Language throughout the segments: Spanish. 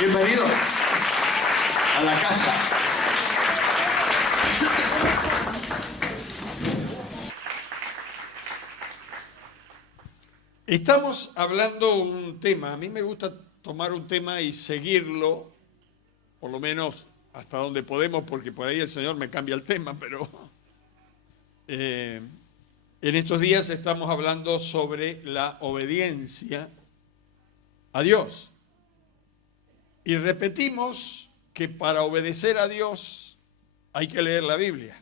Bienvenidos a la casa. Estamos hablando un tema. A mí me gusta tomar un tema y seguirlo, por lo menos hasta donde podemos, porque por ahí el Señor me cambia el tema, pero en estos días estamos hablando sobre la obediencia a Dios. Y repetimos que para obedecer a Dios hay que leer la Biblia.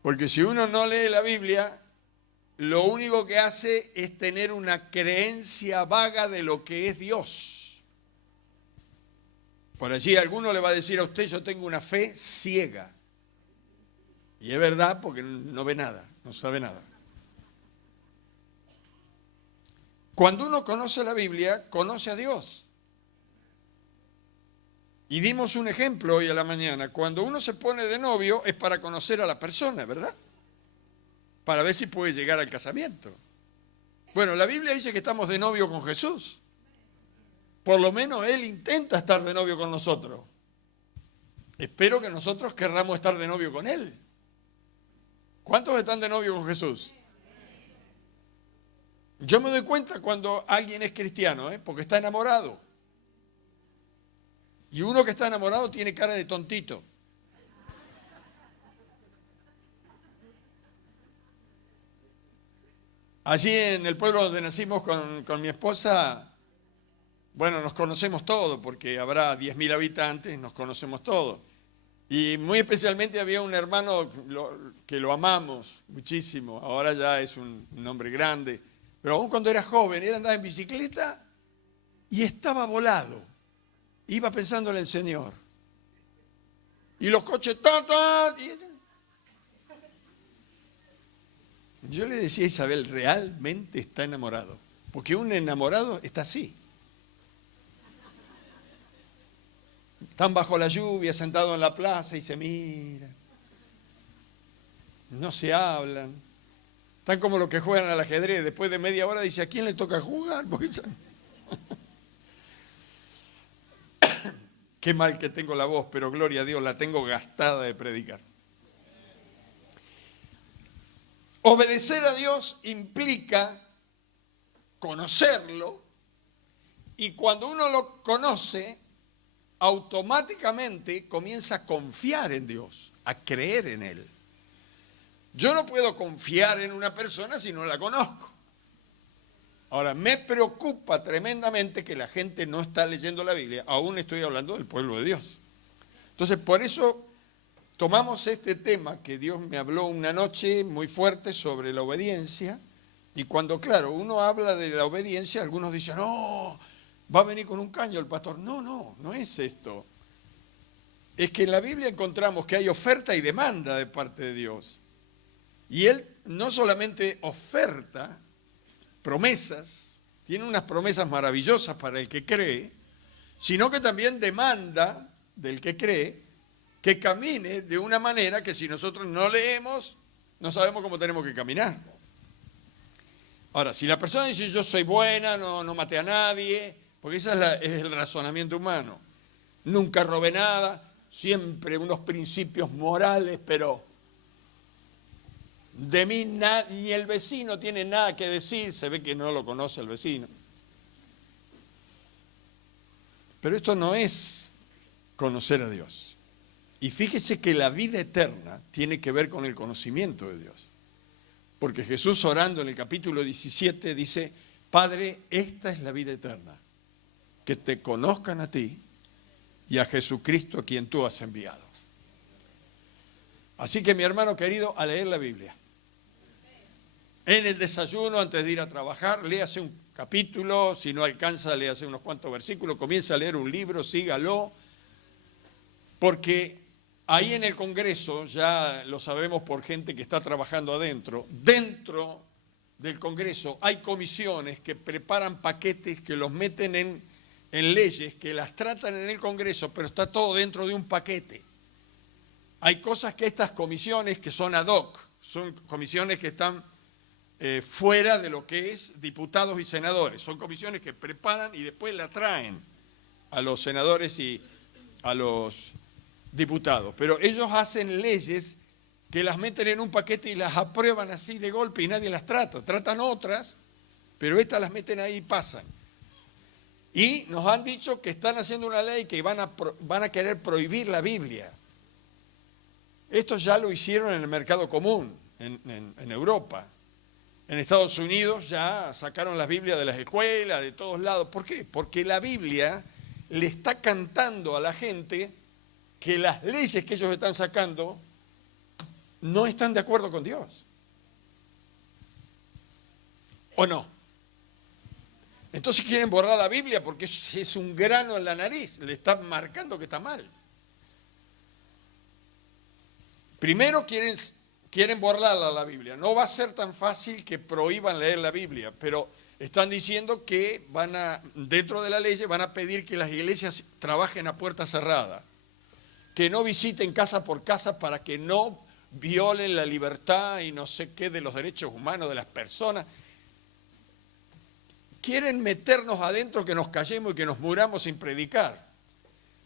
Porque si uno no lee la Biblia, lo único que hace es tener una creencia vaga de lo que es Dios. Por allí alguno le va a decir a usted, yo tengo una fe ciega. Y es verdad porque no ve nada, no sabe nada. Cuando uno conoce la Biblia, conoce a Dios. Y dimos un ejemplo hoy a la mañana. Cuando uno se pone de novio es para conocer a la persona, ¿verdad? Para ver si puede llegar al casamiento. Bueno, la Biblia dice que estamos de novio con Jesús. Por lo menos Él intenta estar de novio con nosotros. Espero que nosotros querramos estar de novio con Él. ¿Cuántos están de novio con Jesús? Yo me doy cuenta cuando alguien es cristiano, porque está enamorado. Y uno que está enamorado tiene cara de tontito. Allí en el pueblo donde nacimos con mi esposa, bueno, nos conocemos todos, porque habrá 10.000 habitantes, nos conocemos todos. Y muy especialmente había un hermano que lo amamos muchísimo, ahora ya es un hombre grande, pero aún cuando era joven, él andaba en bicicleta y estaba volado. Iba pensando en el Señor. Y los coches, Yo le decía a Isabel, realmente está enamorado. Porque un enamorado está así. Están bajo la lluvia, sentados en la plaza y se miran. No se hablan. Están como los que juegan al ajedrez. Después de media hora dice, ¿a quién le toca jugar? Porque qué mal que tengo la voz, pero gloria a Dios, la tengo gastada de predicar. Obedecer a Dios implica conocerlo, y cuando uno lo conoce, automáticamente comienza a confiar en Dios, a creer en Él. Yo no puedo confiar en una persona si no la conozco. Ahora, me preocupa tremendamente que la gente no está leyendo la Biblia. Aún estoy hablando del pueblo de Dios. Entonces, por eso tomamos este tema que Dios me habló una noche muy fuerte sobre la obediencia. Y cuando, claro, uno habla de la obediencia, algunos dicen, no, va a venir con un caño el pastor. No es esto. Es que en la Biblia encontramos que hay oferta y demanda de parte de Dios. Y Él no solamente oferta promesas, tiene unas promesas maravillosas para el que cree, sino que también demanda del que cree que camine de una manera que si nosotros no leemos, no sabemos cómo tenemos que caminar. Ahora, si la persona dice yo soy buena, no maté a nadie, porque ese es el razonamiento humano, nunca robé nada, siempre unos principios morales, pero de mí ni el vecino tiene nada que decir, se ve que no lo conoce el vecino. Pero esto no es conocer a Dios. Y fíjese que la vida eterna tiene que ver con el conocimiento de Dios. Porque Jesús orando en el capítulo 17 dice, Padre, esta es la vida eterna, que te conozcan a ti y a Jesucristo a quien tú has enviado. Así que mi hermano querido, a leer la Biblia. En el desayuno, antes de ir a trabajar, léase un capítulo, si no alcanza, léase unos cuantos versículos, comienza a leer un libro, sígalo, porque ahí en el Congreso, ya lo sabemos por gente que está trabajando adentro, dentro del Congreso hay comisiones que preparan paquetes que los meten en leyes, que las tratan en el Congreso, pero está todo dentro de un paquete. Hay cosas que estas comisiones que son ad hoc, son comisiones que están fuera de lo que es diputados y senadores. Son comisiones que preparan y después la traen a los senadores y a los diputados. Pero ellos hacen leyes que las meten en un paquete y las aprueban así de golpe y nadie las trata. Tratan otras, pero estas las meten ahí y pasan. Y nos han dicho que están haciendo una ley que van a querer prohibir la Biblia. Esto ya lo hicieron en el mercado común, en Europa. En Estados Unidos ya sacaron las Biblias de las escuelas, de todos lados. ¿Por qué? Porque la Biblia le está cantando a la gente que las leyes que ellos están sacando no están de acuerdo con Dios. ¿O no? Entonces quieren borrar la Biblia porque es un grano en la nariz, le están marcando que está mal. Primero quieren borrarla la Biblia. No va a ser tan fácil que prohíban leer la Biblia, pero están diciendo que dentro de la ley van a pedir que las iglesias trabajen a puerta cerrada, que no visiten casa por casa para que no violen la libertad y no sé qué de los derechos humanos de las personas. Quieren meternos adentro, que nos callemos y que nos muramos sin predicar.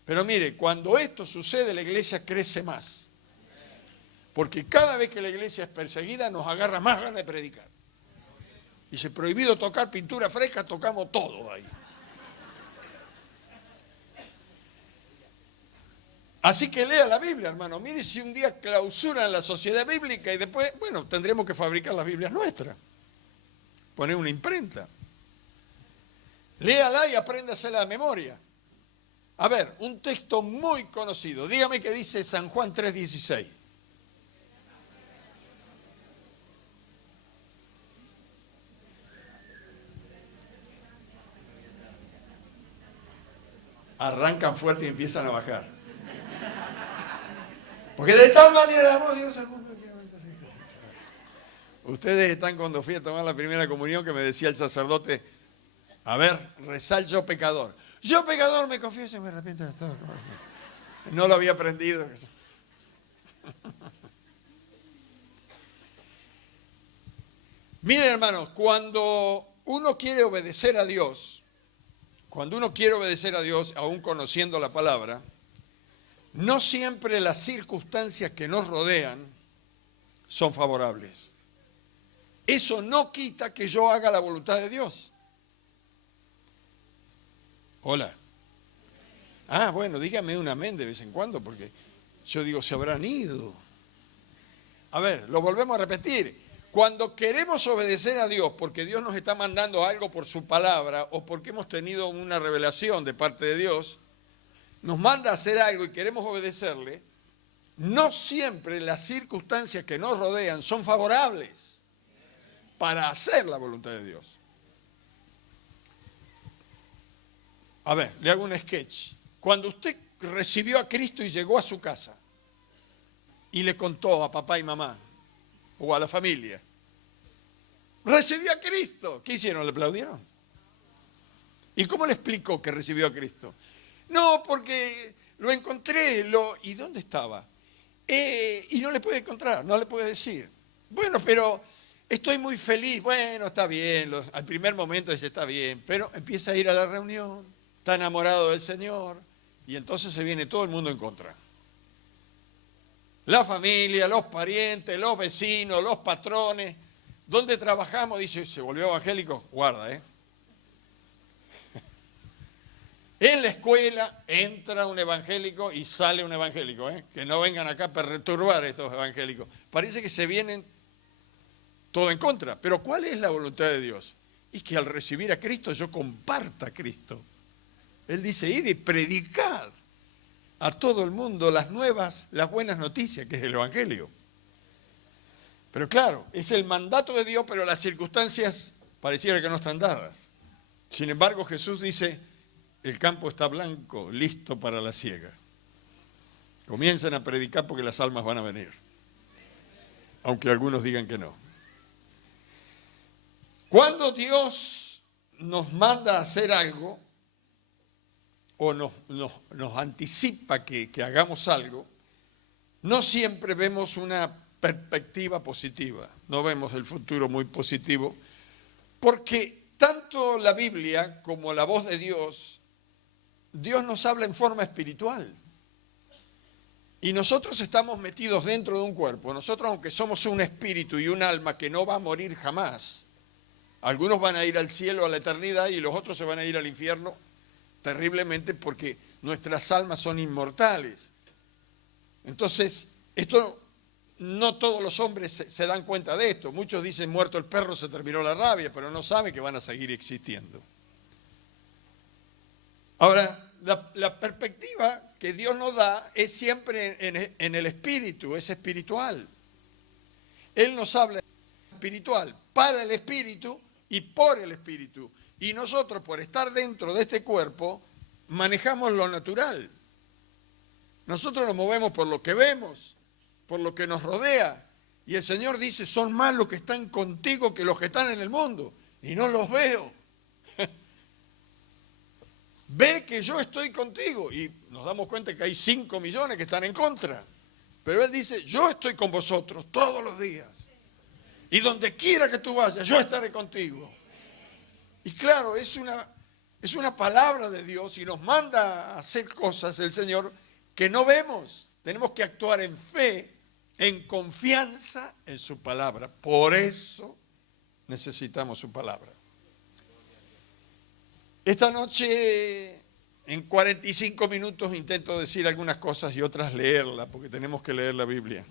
Pero mire, cuando esto sucede, la iglesia crece más. Porque cada vez que la iglesia es perseguida, nos agarra más ganas de predicar. Dice, prohibido tocar pintura fresca, tocamos todo ahí. Así que lea la Biblia, hermano. Mire si un día clausuran la sociedad bíblica y después, bueno, tendremos que fabricar las Biblias nuestras. Poner una imprenta. Léala y apréndasela de memoria. A ver, un texto muy conocido. Dígame qué dice San Juan 3:16. Arrancan fuerte y empiezan a bajar. Porque de tal manera amó Dios al mundo que... Ustedes están cuando fui a tomar la primera comunión que me decía el sacerdote, a ver, rezar yo pecador. Yo pecador me confieso y me arrepiento de todo. No lo había aprendido. Miren, hermanos, cuando uno quiere obedecer a Dios, aún conociendo la palabra, no siempre las circunstancias que nos rodean son favorables. Eso no quita que yo haga la voluntad de Dios. Hola. Ah, bueno, dígame un amén de vez en cuando, porque yo digo, se habrán ido. A ver, lo volvemos a repetir. Cuando queremos obedecer a Dios, porque Dios nos está mandando algo por su palabra, o porque hemos tenido una revelación de parte de Dios, nos manda a hacer algo y queremos obedecerle, no siempre las circunstancias que nos rodean son favorables para hacer la voluntad de Dios. A ver, le hago un sketch. Cuando usted recibió a Cristo y llegó a su casa y le contó a papá y mamá o a la familia, recibí a Cristo, ¿qué hicieron? ¿Le aplaudieron? ¿Y cómo le explicó que recibió a Cristo? No, porque lo encontré, ¿y dónde estaba? Y no le puede encontrar, no le puede decir. Bueno, pero estoy muy feliz, bueno, está bien, al primer momento dice está bien, pero empieza a ir a la reunión, está enamorado del Señor, y entonces se viene todo el mundo en contra. La familia, los parientes, los vecinos, los patrones, donde trabajamos, dice, se volvió evangélico, guarda, En la escuela entra un evangélico y sale un evangélico, que no vengan acá a perturbar a estos evangélicos. Parece que se vienen todo en contra. Pero ¿cuál es la voluntad de Dios? Y que al recibir a Cristo yo comparta a Cristo. Él dice, id y predicad a todo el mundo las buenas noticias, que es el evangelio. Pero claro, es el mandato de Dios, pero las circunstancias pareciera que no están dadas. Sin embargo, Jesús dice, el campo está blanco, listo para la siega. Comiencen a predicar porque las almas van a venir. Aunque algunos digan que no. Cuando Dios nos manda a hacer algo, o nos anticipa que hagamos algo, no siempre vemos una perspectiva positiva. No vemos el futuro muy positivo, porque tanto la Biblia como la voz de Dios Dios nos habla en forma espiritual. Y nosotros estamos metidos dentro de un cuerpo. Nosotros, aunque somos un espíritu y un alma que no va a morir jamás, algunos van a ir al cielo, a la eternidad, y los otros se van a ir al infierno terriblemente porque nuestras almas son inmortales. Entonces, esto no todos los hombres se dan cuenta de esto. Muchos dicen, muerto el perro se terminó la rabia, pero no saben que van a seguir existiendo. Ahora, la perspectiva que Dios nos da es siempre en el espíritu, es espiritual. Él nos habla espiritual, para el espíritu y por el espíritu. Y nosotros, por estar dentro de este cuerpo, manejamos lo natural. Nosotros nos movemos por lo que vemos, por lo que nos rodea. Y el Señor dice, son más los que están contigo que los que están en el mundo. Y no los veo. Ve que yo estoy contigo. Y nos damos cuenta que hay 5 millones que están en contra. Pero Él dice, yo estoy con vosotros todos los días. Y donde quiera que tú vayas, yo estaré contigo. Y claro, es una palabra de Dios y nos manda a hacer cosas el Señor que no vemos. Tenemos que actuar en fe, en confianza en su palabra. Por eso necesitamos su palabra. Esta noche, en 45 minutos, intento decir algunas cosas y otras leerla, porque tenemos que leer la Biblia.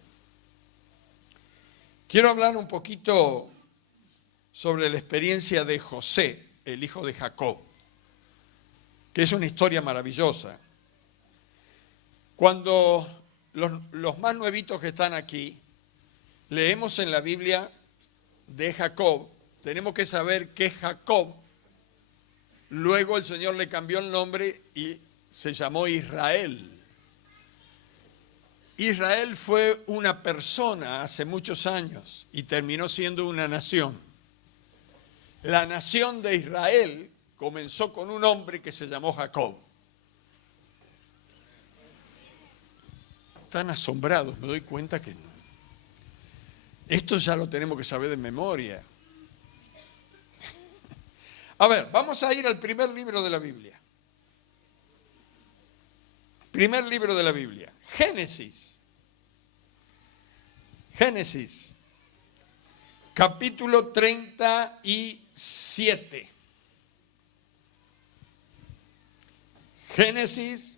Quiero hablar un poquito sobre la experiencia de José, el hijo de Jacob, que es una historia maravillosa. Cuando los más nuevitos que están aquí, leemos en la Biblia de Jacob, tenemos que saber que Jacob, luego el Señor le cambió el nombre y se llamó Israel. Israel fue una persona hace muchos años y terminó siendo una nación. La nación de Israel comenzó con un hombre que se llamó Jacob. Están asombrados, me doy cuenta que no. Esto ya lo tenemos que saber de memoria. A ver, vamos a ir al primer libro de la Biblia. Primer libro de la Biblia, Génesis. Génesis, capítulo 37. Génesis,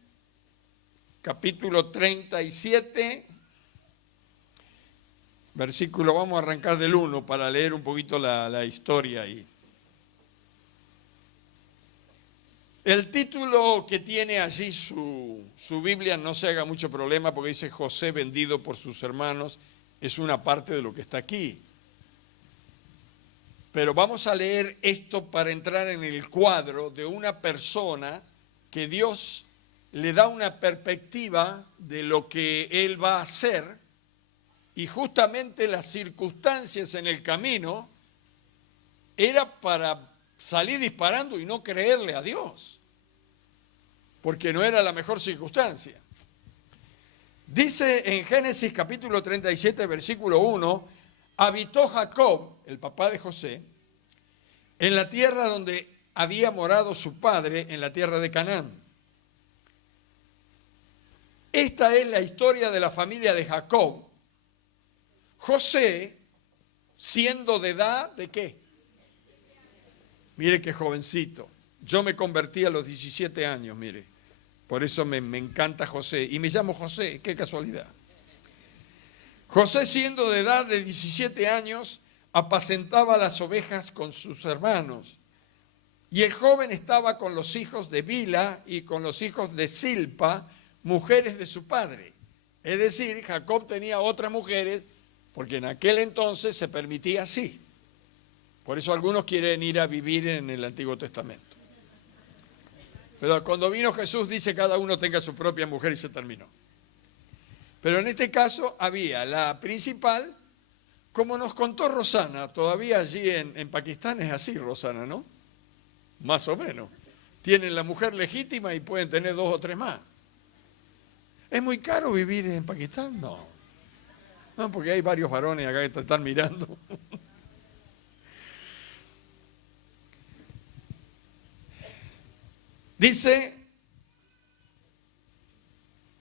capítulo 37, versículo, vamos a arrancar del 1 para leer un poquito la historia ahí. El título que tiene allí su Biblia, no se haga mucho problema porque dice José vendido por sus hermanos, es una parte de lo que está aquí. Pero vamos a leer esto para entrar en el cuadro de una persona que Dios le da una perspectiva de lo que Él va a hacer y justamente las circunstancias en el camino era para salir disparando y no creerle a Dios, porque no era la mejor circunstancia. Dice en Génesis capítulo 37, versículo 1, habitó Jacob, el papá de José, en la tierra donde había morado su padre, en la tierra de Canaán. Esta es la historia de la familia de Jacob. José, siendo de edad, ¿de qué? Mire qué jovencito. Yo me convertí a los 17 años, mire. Por eso me encanta José. Y me llamo José, qué casualidad. José, siendo de edad de 17 años, apacentaba las ovejas con sus hermanos. Y el joven estaba con los hijos de Bila y con los hijos de Silpa, mujeres de su padre. Es decir, Jacob tenía otras mujeres, porque en aquel entonces se permitía así. Por eso algunos quieren ir a vivir en el Antiguo Testamento. Pero cuando vino Jesús dice cada uno tenga su propia mujer y se terminó. Pero en este caso había la principal, como nos contó Rosana, todavía allí en Pakistán es así, Rosana, ¿no? Más o menos. Tienen la mujer legítima y pueden tener 2 o 3 más. ¿Es muy caro vivir en Pakistán? No. No, porque hay varios varones acá que te están mirando. Dice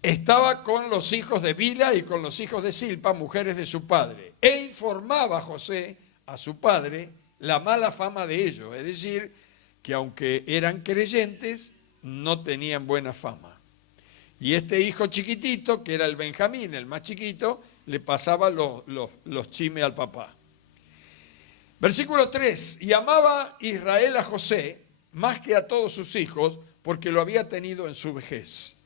estaba con los hijos de Bila y con los hijos de Silpa, mujeres de su padre, e informaba José a su padre la mala fama de ellos, es decir, que aunque eran creyentes, no tenían buena fama. Y este hijo chiquitito, que era el Benjamín, el más chiquito, le pasaba los chismes al papá. Versículo 3, y amaba Israel a José más que a todos sus hijos, porque lo había tenido en su vejez.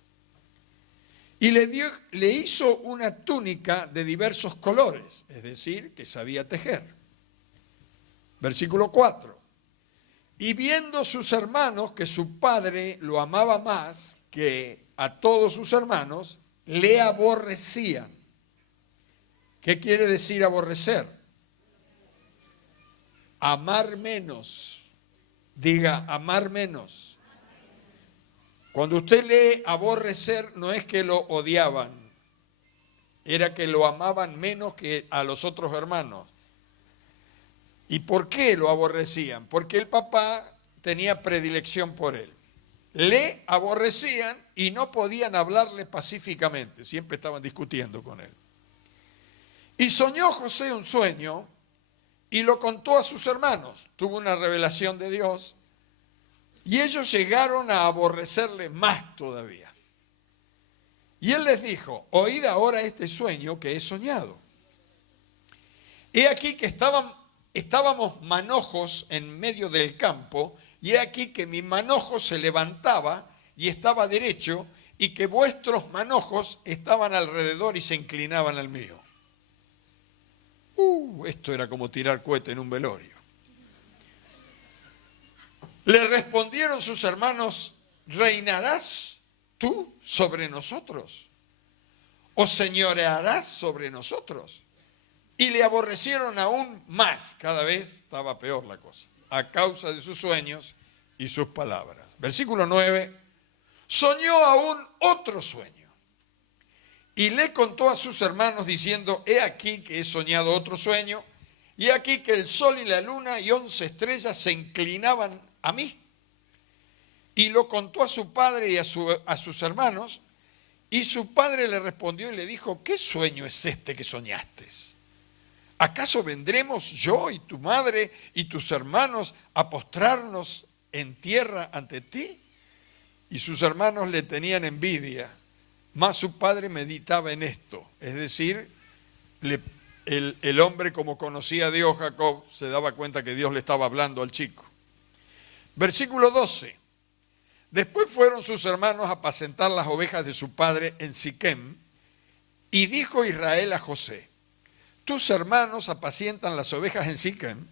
Y le hizo una túnica de diversos colores, es decir, que sabía tejer. Versículo 4. Y viendo sus hermanos que su padre lo amaba más que a todos sus hermanos, le aborrecían. ¿Qué quiere decir aborrecer? Amar menos. Diga, amar menos. Cuando usted lee aborrecer, no es que lo odiaban, era que lo amaban menos que a los otros hermanos. ¿Y por qué lo aborrecían? Porque el papá tenía predilección por él. Le aborrecían y no podían hablarle pacíficamente, siempre estaban discutiendo con él. Y soñó José un sueño y lo contó a sus hermanos. Tuvo una revelación de Dios y ellos llegaron a aborrecerle más todavía. Y él les dijo, oíd ahora este sueño que he soñado. He aquí que estábamos manojos en medio del campo, y he aquí que mi manojo se levantaba y estaba derecho, y que vuestros manojos estaban alrededor y se inclinaban al mío. Esto era como tirar cohete en un velorio. Le respondieron sus hermanos, ¿reinarás tú sobre nosotros? ¿O señorearás sobre nosotros? Y le aborrecieron aún más, cada vez estaba peor la cosa, a causa de sus sueños y sus palabras. Versículo 9, soñó aún otro sueño y le contó a sus hermanos diciendo, he aquí que he soñado otro sueño, y he aquí que el sol y la luna y 11 estrellas se inclinaban a mí. Y lo contó a su padre y a sus hermanos, y su padre le respondió y le dijo, ¿qué sueño es este que soñaste? ¿Acaso vendremos yo y tu madre y tus hermanos a postrarnos en tierra ante ti? Y sus hermanos le tenían envidia, mas su padre meditaba en esto. Es decir, el hombre, como conocía a Dios, Jacob, se daba cuenta que Dios le estaba hablando al chico. Versículo 12. Después fueron sus hermanos a apacentar las ovejas de su padre en Siquem, y dijo Israel a José, tus hermanos apacientan las ovejas en Siquem,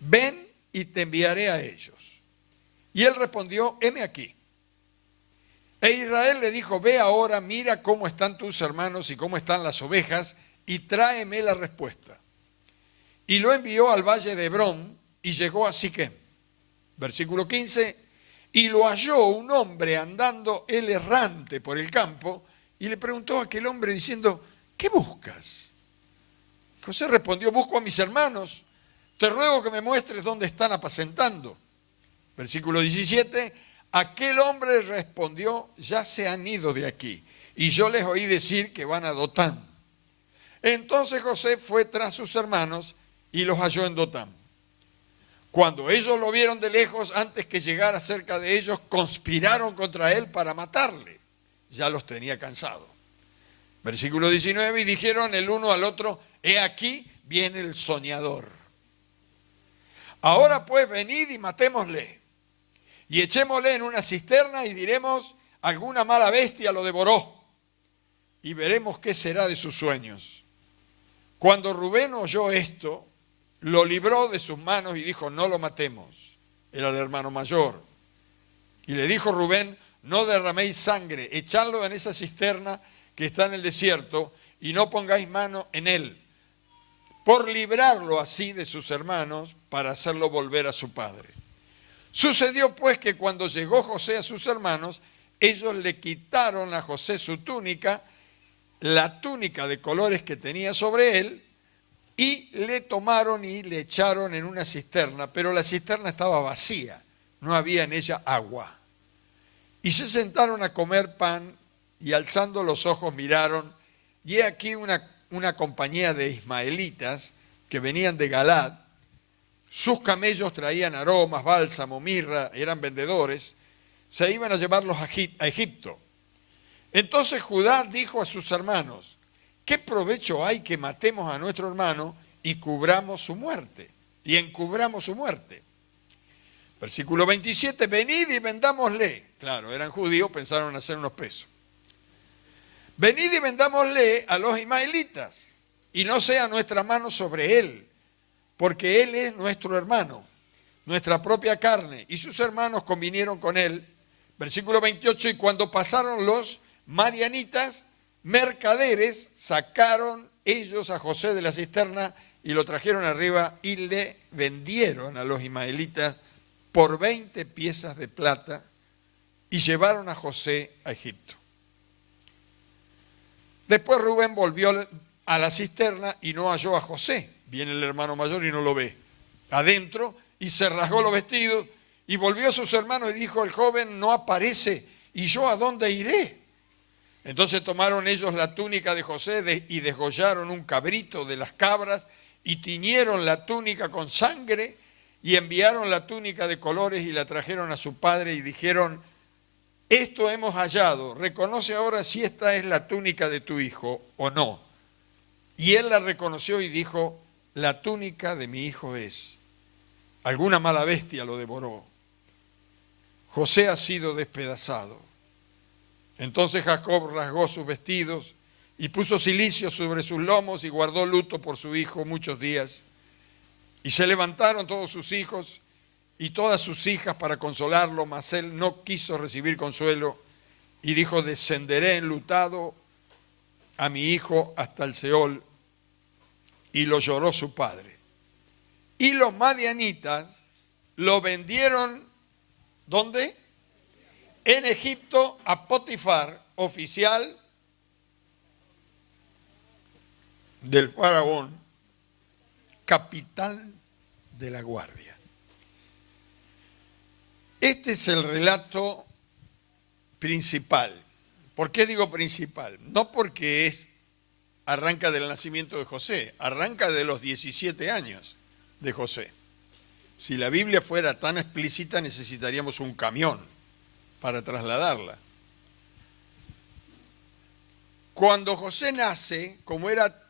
ven y te enviaré a ellos. Y él respondió, heme aquí. E Israel le dijo, ve ahora, mira cómo están tus hermanos y cómo están las ovejas, y tráeme la respuesta. Y lo envió al valle de Hebrón, y llegó a Siquem. Versículo 15, y lo halló un hombre andando él errante por el campo, y le preguntó a aquel hombre diciendo, ¿qué buscas? José respondió, busco a mis hermanos, te ruego que me muestres dónde están apacentando. Versículo 17, aquel hombre respondió, ya se han ido de aquí, y yo les oí decir que van a Dotán. Entonces José fue tras sus hermanos y los halló en Dotán. Cuando ellos lo vieron de lejos, antes que llegara cerca de ellos, conspiraron contra él para matarle. Ya los tenía cansados. Versículo 19, y dijeron el uno al otro, he aquí viene el soñador. Ahora pues venid y matémosle, y echémosle en una cisterna y diremos, alguna mala bestia lo devoró, y veremos qué será de sus sueños. Cuando Rubén oyó esto, lo libró de sus manos y dijo, no lo matemos. Era el hermano mayor. Y le dijo Rubén, no derraméis sangre, echadlo en esa cisterna que está en el desierto y no pongáis mano en él, por librarlo así de sus hermanos para hacerlo volver a su padre. Sucedió pues que cuando llegó José a sus hermanos, ellos le quitaron a José su túnica, la túnica de colores que tenía sobre él, y le tomaron y le echaron en una cisterna, pero la cisterna estaba vacía, no había en ella agua. Y se sentaron a comer pan y alzando los ojos miraron, y he aquí una compañía de ismaelitas que venían de Galad. Sus camellos traían aromas, bálsamo, mirra, eran vendedores, se iban a llevarlos a Egipto. Entonces Judá dijo a sus hermanos: ¿qué provecho hay que matemos a nuestro hermano y cubramos su muerte? Y encubramos su muerte. Versículo 27, venid y vendámosle. Claro, eran judíos, pensaron hacer unos pesos. Venid y vendámosle a los ismaelitas, y no sea nuestra mano sobre él, porque él es nuestro hermano, nuestra propia carne. Y sus hermanos convinieron con él. Versículo 28, y cuando pasaron los madianitas, mercaderes, sacaron ellos a José de la cisterna y lo trajeron arriba y le vendieron a los ismaelitas por 20 piezas de plata y llevaron a José a Egipto. Después Rubén volvió a la cisterna y no halló a José. Viene el hermano mayor y no lo ve. Adentro, y se rasgó los vestidos y volvió a sus hermanos y dijo: el joven no aparece, ¿y yo a dónde iré? Entonces tomaron ellos la túnica de José y desgollaron un cabrito de las cabras y tiñeron la túnica con sangre y enviaron la túnica de colores y la trajeron a su padre y dijeron: esto hemos hallado, reconoce ahora si esta es la túnica de tu hijo o no. Y él la reconoció y dijo: la túnica de mi hijo es. Alguna mala bestia lo devoró. José ha sido despedazado. Entonces Jacob rasgó sus vestidos y puso cilicio sobre sus lomos y guardó luto por su hijo muchos días. Y se levantaron todos sus hijos y todas sus hijas para consolarlo, mas él no quiso recibir consuelo y dijo: descenderé enlutado a mi hijo hasta el Seol. Y lo lloró su padre. Y los madianitas lo vendieron, ¿dónde? En Egipto, a Potifar, oficial del faraón, capitán de la guardia. Este es el relato principal. ¿Por qué digo principal? No porque arranca del nacimiento de José, arranca de los 17 años de José. Si la Biblia fuera tan explícita, necesitaríamos un camión para trasladarla. Cuando José nace, como era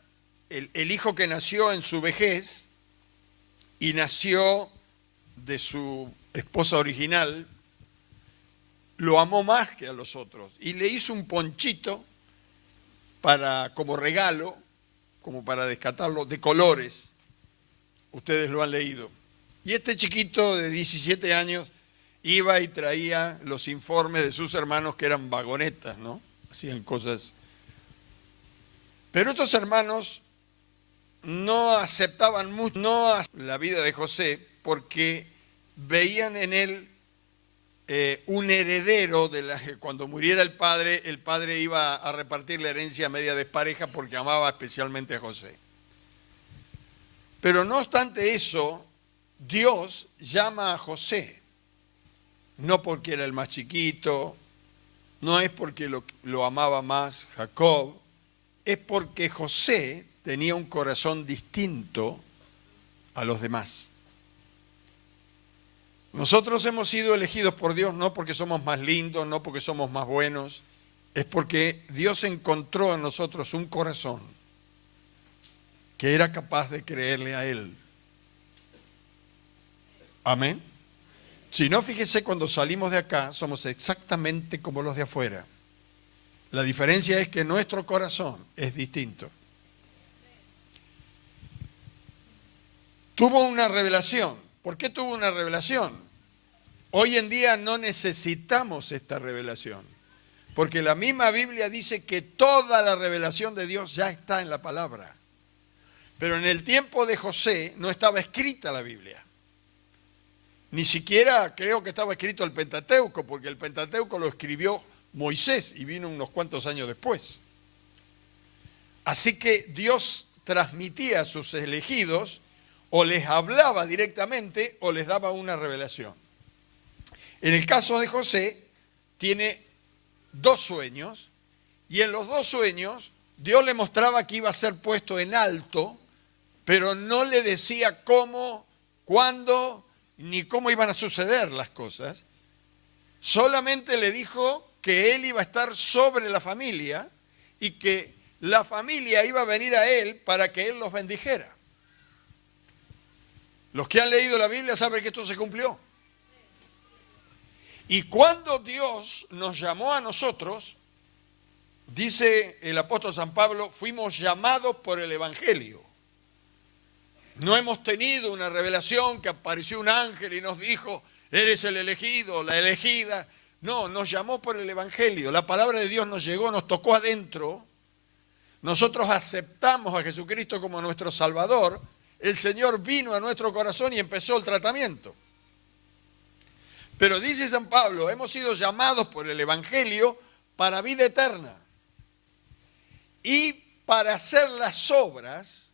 el hijo que nació en su vejez y nació de su esposa original, lo amó más que a los otros y le hizo un ponchito como regalo, como para descartarlo, de colores. Ustedes lo han leído. Y este chiquito de 17 años iba y traía los informes de sus hermanos que eran vagonetas, ¿no? Hacían cosas. Pero estos hermanos no aceptaban mucho la vida de José porque veían en él un heredero cuando muriera el padre iba a repartir la herencia media despareja porque amaba especialmente a José. Pero no obstante eso, Dios llama a José, no porque era el más chiquito, no es porque lo amaba más Jacob, es porque José tenía un corazón distinto a los demás. Nosotros hemos sido elegidos por Dios no porque somos más lindos, no porque somos más buenos, es porque Dios encontró en nosotros un corazón que era capaz de creerle a Él. Amén. Si no, fíjese, cuando salimos de acá somos exactamente como los de afuera. La diferencia es que nuestro corazón es distinto. Tuvo una revelación. ¿Por qué tuvo una revelación? Hoy en día no necesitamos esta revelación, porque la misma Biblia dice que toda la revelación de Dios ya está en la palabra. Pero en el tiempo de José no estaba escrita la Biblia. Ni siquiera creo que estaba escrito el Pentateuco, porque el Pentateuco lo escribió Moisés y vino unos cuantos años después. Así que Dios transmitía a sus elegidos, o les hablaba directamente o les daba una revelación. En el caso de José, tiene 2 sueños Y en los dos sueños, Dios le mostraba que iba a ser puesto en alto, pero no le decía cómo, cuándo, ni cómo iban a suceder las cosas. Solamente le dijo que él iba a estar sobre la familia y que la familia iba a venir a él para que él los bendijera. Los que han leído la Biblia saben que esto se cumplió. Y cuando Dios nos llamó a nosotros, dice el apóstol San Pablo, fuimos llamados por el Evangelio. No hemos tenido una revelación que apareció un ángel y nos dijo, eres el elegido, la elegida. No, nos llamó por el Evangelio. La palabra de Dios nos llegó, nos tocó adentro. Nosotros aceptamos a Jesucristo como nuestro Salvador. El Señor vino a nuestro corazón y empezó el tratamiento. Pero dice San Pablo, hemos sido llamados por el Evangelio para vida eterna y para hacer las obras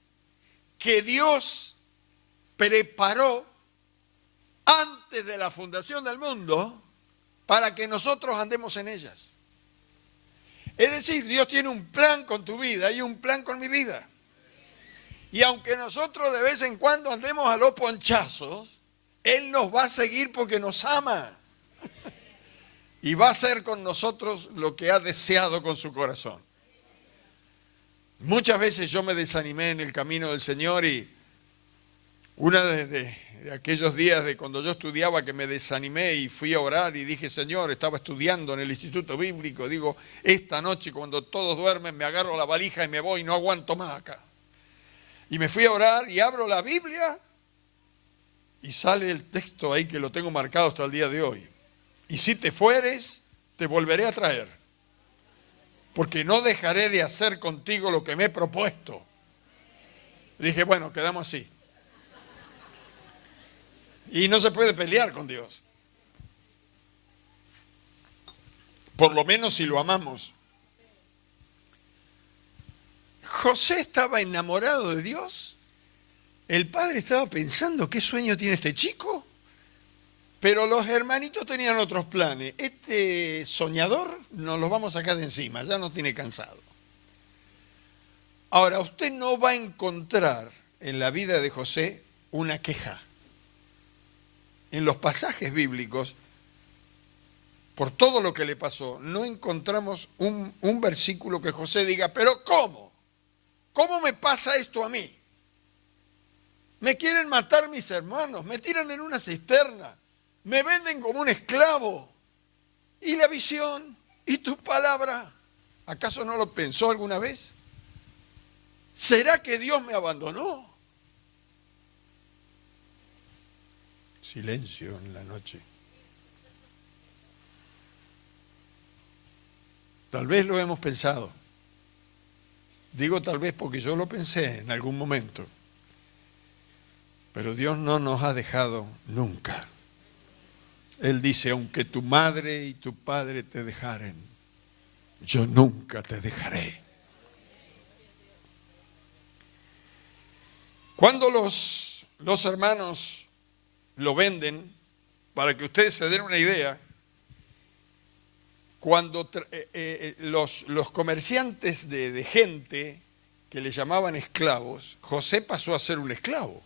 que Dios preparó antes de la fundación del mundo para que nosotros andemos en ellas. Es decir, Dios tiene un plan con tu vida y un plan con mi vida. Y aunque nosotros de vez en cuando andemos a los ponchazos, Él nos va a seguir porque nos ama. Y va a hacer con nosotros lo que ha deseado con su corazón. Muchas veces yo me desanimé en el camino del Señor y una de aquellos días de cuando yo estudiaba que me desanimé y fui a orar y dije, Señor, estaba estudiando en el Instituto Bíblico, digo, esta noche cuando todos duermen me agarro la valija y me voy, no aguanto más acá. Y me fui a orar y abro la Biblia y sale el texto ahí que lo tengo marcado hasta el día de hoy. Y si te fueres, te volveré a traer, porque no dejaré de hacer contigo lo que me he propuesto. Dije, bueno, quedamos así. Y no se puede pelear con Dios. Por lo menos si lo amamos. José estaba enamorado de Dios. El padre estaba pensando, ¿qué sueño tiene este chico? Pero los hermanitos tenían otros planes. Este soñador nos lo vamos a sacar de encima, ya nos tiene cansado. Ahora, usted no va a encontrar en la vida de José una queja. En los pasajes bíblicos, por todo lo que le pasó, no encontramos un versículo que José diga, pero ¿cómo? ¿Cómo me pasa esto a mí? Me quieren matar mis hermanos, me tiran en una cisterna, me venden como un esclavo. ¿Y la visión? ¿Y tu palabra? ¿Acaso no lo pensó alguna vez? ¿Será que Dios me abandonó? Silencio en la noche. Tal vez lo hemos pensado. Digo tal vez porque yo lo pensé en algún momento. Pero Dios no nos ha dejado nunca. Él dice, aunque tu madre y tu padre te dejaren, yo nunca te dejaré. Cuando los hermanos lo venden, para que ustedes se den una idea, cuando los comerciantes de gente que le llamaban esclavos, José pasó a ser un esclavo.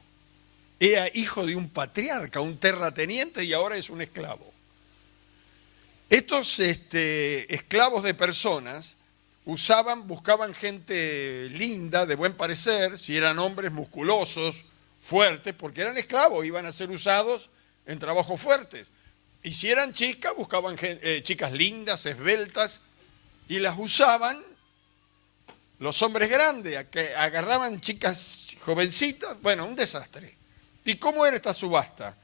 Era hijo de un patriarca, un terrateniente, y ahora es un esclavo. Estos esclavos de personas buscaban gente linda, de buen parecer, si eran hombres musculosos, fuertes, porque eran esclavos, iban a ser usados en trabajos fuertes. Y si eran chicas, buscaban chicas lindas, esbeltas, y las usaban los hombres grandes, que agarraban chicas jovencitas, bueno, un desastre. ¿Y cómo era esta subasta?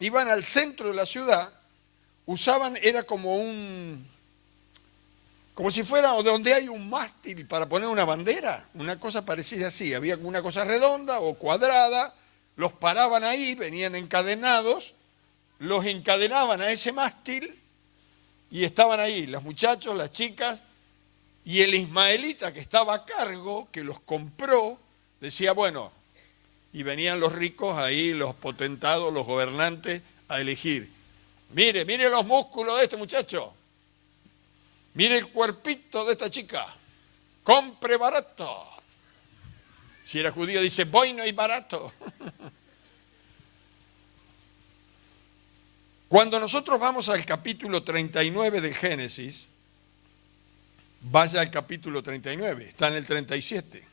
Iban al centro de la ciudad, era como si fuera donde hay un mástil para poner una bandera, una cosa parecida así, había una cosa redonda o cuadrada, los paraban ahí, venían encadenados, los encadenaban a ese mástil y estaban ahí los muchachos, las chicas, y el ismaelita que estaba a cargo, que los compró, decía, bueno, y venían los ricos ahí, los potentados, los gobernantes, a elegir. Mire los músculos de este muchacho. Mire el cuerpito de esta chica, compre barato. Si era judío dice, bueno y barato. Cuando nosotros vamos al capítulo 39 del Génesis, vaya al capítulo 39, está en el 37.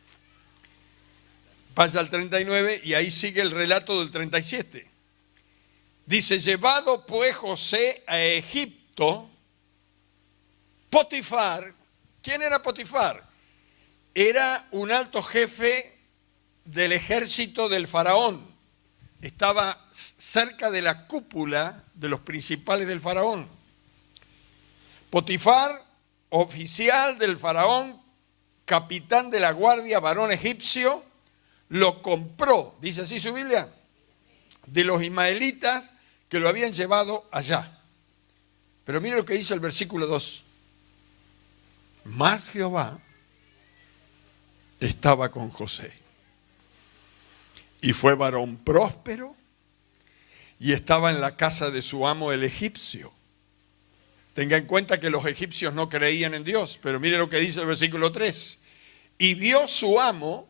Vaya al 39 y ahí sigue el relato del 37. Dice, llevado pues José a Egipto, Potifar, ¿quién era Potifar? Era un alto jefe del ejército del faraón. Estaba cerca de la cúpula de los principales del faraón. Potifar, oficial del faraón, capitán de la guardia, varón egipcio, lo compró, dice así su Biblia, de los ismaelitas que lo habían llevado allá. Pero mire lo que dice el versículo 2. Mas Jehová estaba con José. Y fue varón próspero y estaba en la casa de su amo el egipcio. Tenga en cuenta que los egipcios no creían en Dios, pero mire lo que dice el versículo 3. Y vio su amo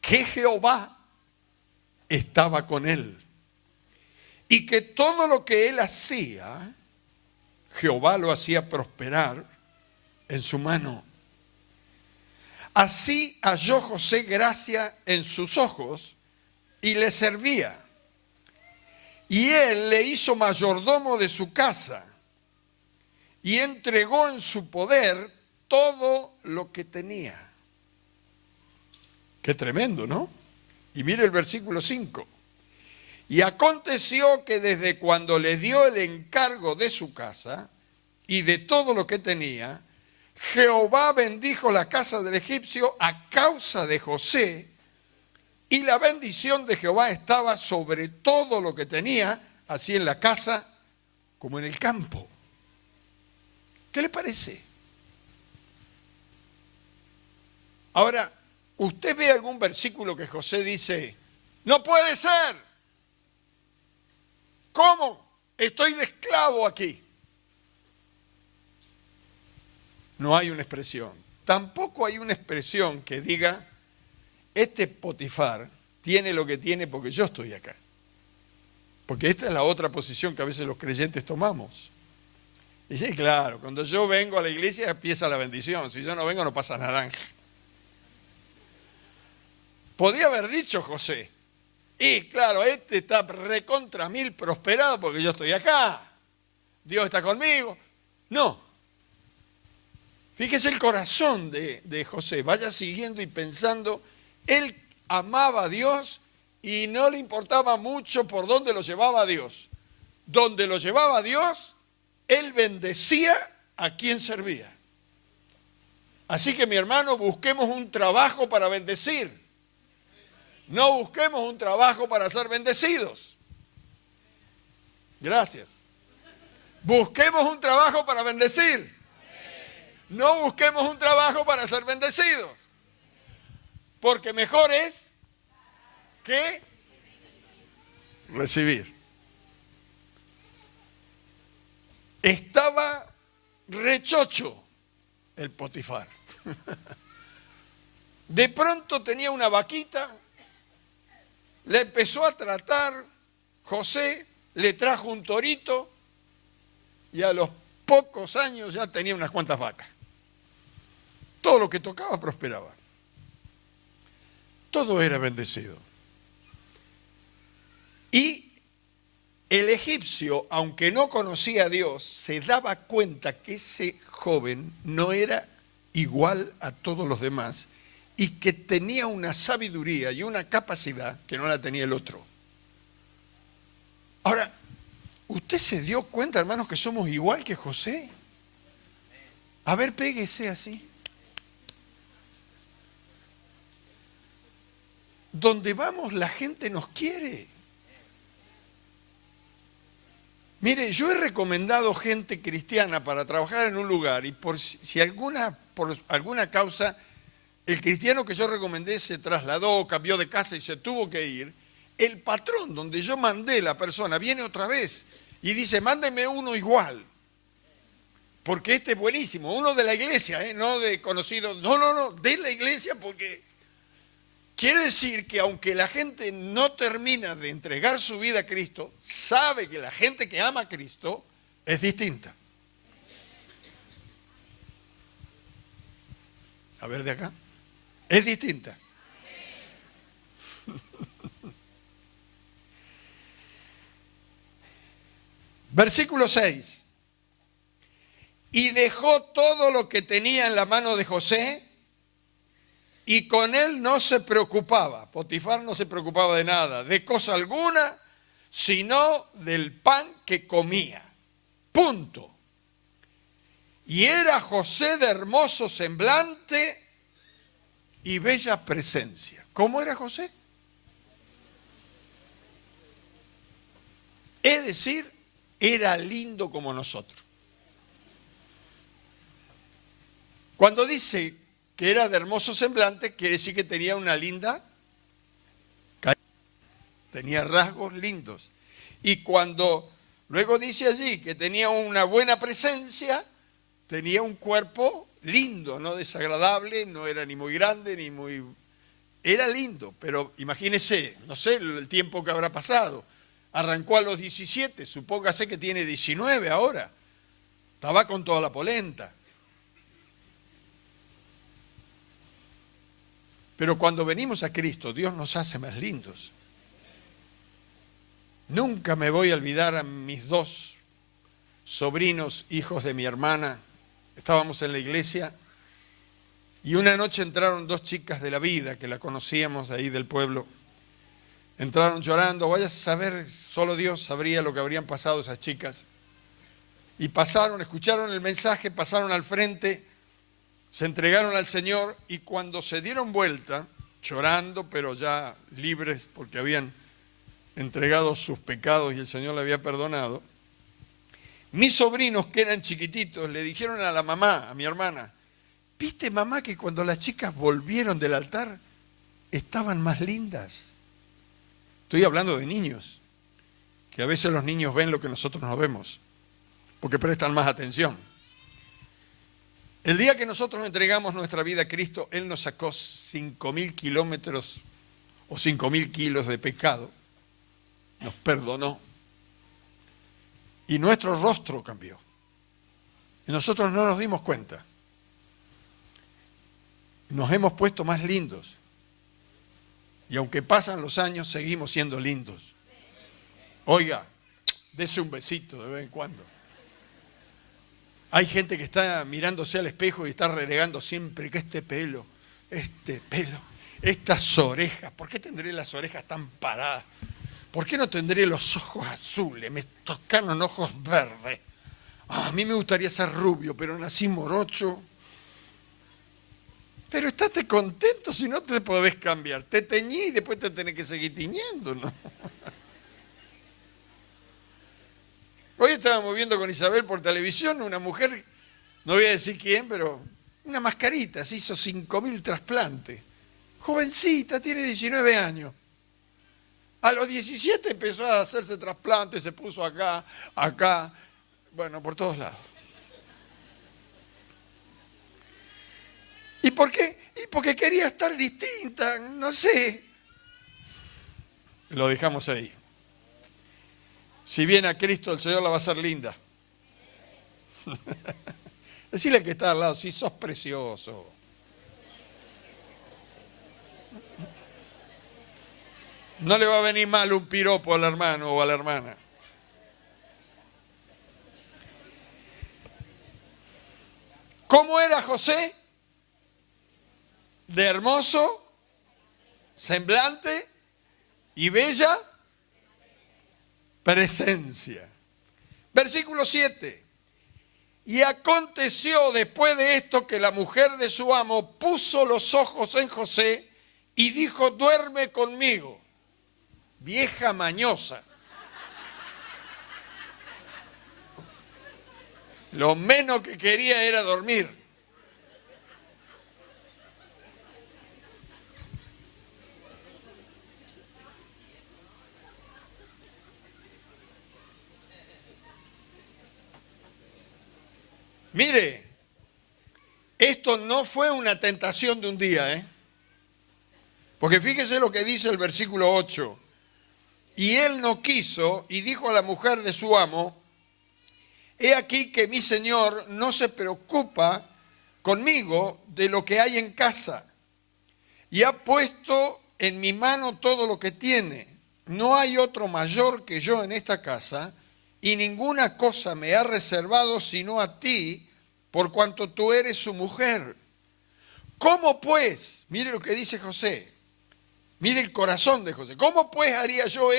que Jehová estaba con él y que todo lo que él hacía, Jehová lo hacía prosperar en su mano. Así halló José gracia en sus ojos y le servía. Y él le hizo mayordomo de su casa y entregó en su poder todo lo que tenía. Qué tremendo, ¿no? Y mire el versículo 5. Y aconteció que desde cuando le dio el encargo de su casa y de todo lo que tenía, Jehová bendijo la casa del egipcio a causa de José, y la bendición de Jehová estaba sobre todo lo que tenía, así en la casa como en el campo. ¿Qué le parece? Ahora, ¿usted ve algún versículo que José dice, no puede ser? ¿Cómo? Estoy de esclavo aquí. No hay una expresión. Tampoco hay una expresión que diga, este Potifar tiene lo que tiene porque yo estoy acá. Porque esta es la otra posición que a veces los creyentes tomamos. Y sí, claro, cuando yo vengo a la iglesia empieza la bendición. Si yo no vengo no pasa naranja. Podía haber dicho José, y claro, este está recontra mil prosperado porque yo estoy acá. Dios está conmigo. No. Fíjese el corazón de José. Vaya siguiendo y pensando. Él amaba a Dios y no le importaba mucho por dónde lo llevaba a Dios. Donde lo llevaba a Dios, él bendecía a quien servía. Así que mi hermano, busquemos un trabajo para bendecir. No busquemos un trabajo para ser bendecidos. Gracias. Busquemos un trabajo para bendecir. No busquemos un trabajo para ser bendecidos. Porque mejor es que recibir. Estaba rechocho el Potifar. De pronto tenía una vaquita, le empezó a tratar, José le trajo un torito y a los pocos años ya tenía unas cuantas vacas. Todo lo que tocaba prosperaba. Todo era bendecido. Y el egipcio, aunque no conocía a Dios, se daba cuenta que ese joven no era igual a todos los demás y que tenía una sabiduría y una capacidad que no la tenía el otro. Ahora, ¿usted se dio cuenta, hermanos, que somos igual que José? A ver, péguese así. Donde vamos, la gente nos quiere. Mire, yo he recomendado gente cristiana para trabajar en un lugar y por alguna causa el cristiano que yo recomendé se trasladó, cambió de casa y se tuvo que ir. El patrón donde yo mandé la persona viene otra vez y dice, mándeme uno igual. porque este es buenísimo, uno de la iglesia, no de conocido, no, de la iglesia, porque quiere decir que aunque la gente no termina de entregar su vida a Cristo, sabe que la gente que ama a Cristo es distinta. A ver de acá, es distinta. Versículo 6. Y dejó todo lo que tenía en la mano de José y con él no se preocupaba. Potifar no se preocupaba de nada, de cosa alguna, sino del pan que comía. Punto. Y era José de hermoso semblante y bella presencia. ¿Cómo era José? Es decir, era lindo como nosotros. Cuando dice que era de hermoso semblante, quiere decir que tenía una linda cara, tenía rasgos lindos. Y cuando luego dice allí que tenía una buena presencia, tenía un cuerpo lindo, no desagradable, no era ni muy grande ni muy... Era lindo, pero imagínese, no sé el tiempo que habrá pasado. Arrancó a los 17, supóngase que tiene 19 ahora. Estaba con toda la polenta. Pero cuando venimos a Cristo, Dios nos hace más lindos. Nunca me voy a olvidar a mis dos sobrinos, hijos de mi hermana. Estábamos en la iglesia y una noche entraron dos chicas de la vida que la conocíamos ahí del pueblo. Entraron llorando, vaya a saber, solo Dios sabría lo que habrían pasado esas chicas. Y pasaron, escucharon el mensaje, pasaron al frente, se entregaron al Señor y cuando se dieron vuelta, llorando, pero ya libres porque habían entregado sus pecados y el Señor le había perdonado, mis sobrinos que eran chiquititos le dijeron a la mamá, a mi hermana, ¿viste mamá que cuando las chicas volvieron del altar estaban más lindas? Estoy hablando de niños, que a veces los niños ven lo que nosotros no vemos, porque prestan más atención. El día que nosotros entregamos nuestra vida a Cristo, Él nos sacó 5.000 kilómetros o 5.000 kilos de pecado, nos perdonó y nuestro rostro cambió. Y nosotros no nos dimos cuenta. Nos hemos puesto más lindos. Y aunque pasan los años, seguimos siendo lindos. Oiga, dese un besito de vez en cuando. Hay gente que está mirándose al espejo y está renegando siempre que este pelo, estas orejas, ¿por qué tendré las orejas tan paradas? ¿Por qué no tendré los ojos azules? Me tocaron ojos verdes. A mí me gustaría ser rubio, pero nací morocho. Pero estate contento si no te podés cambiar. Te teñí y después te tenés que seguir tiñendo, ¿no? Hoy estábamos viendo con Isabel por televisión una mujer, no voy a decir quién, pero una mascarita, se hizo 5.000 trasplantes. Jovencita, tiene 19 años. A los 17 empezó a hacerse trasplantes, se puso acá, bueno, por todos lados. ¿Y por qué? Y porque quería estar distinta, no sé. Lo dejamos ahí. Si viene a Cristo, el Señor la va a hacer linda. Decirle que está al lado, sí, sos precioso. No le va a venir mal un piropo al hermano o a la hermana. ¿Cómo era José? De hermoso, semblante y bella presencia. Versículo 7. Y aconteció después de esto que la mujer de su amo puso los ojos en José y dijo, duerme conmigo. Vieja mañosa. Lo menos que quería era dormir. Mire, esto no fue una tentación de un día, ¿eh? Porque fíjese lo que dice el versículo 8. Y él no quiso y dijo a la mujer de su amo, he aquí que mi señor no se preocupa conmigo de lo que hay en casa y ha puesto en mi mano todo lo que tiene. No hay otro mayor que yo en esta casa y ninguna cosa me ha reservado sino a ti, por cuanto tú eres su mujer. ¿Cómo pues? Mire lo que dice José. Mire el corazón de José. ¿Cómo pues haría yo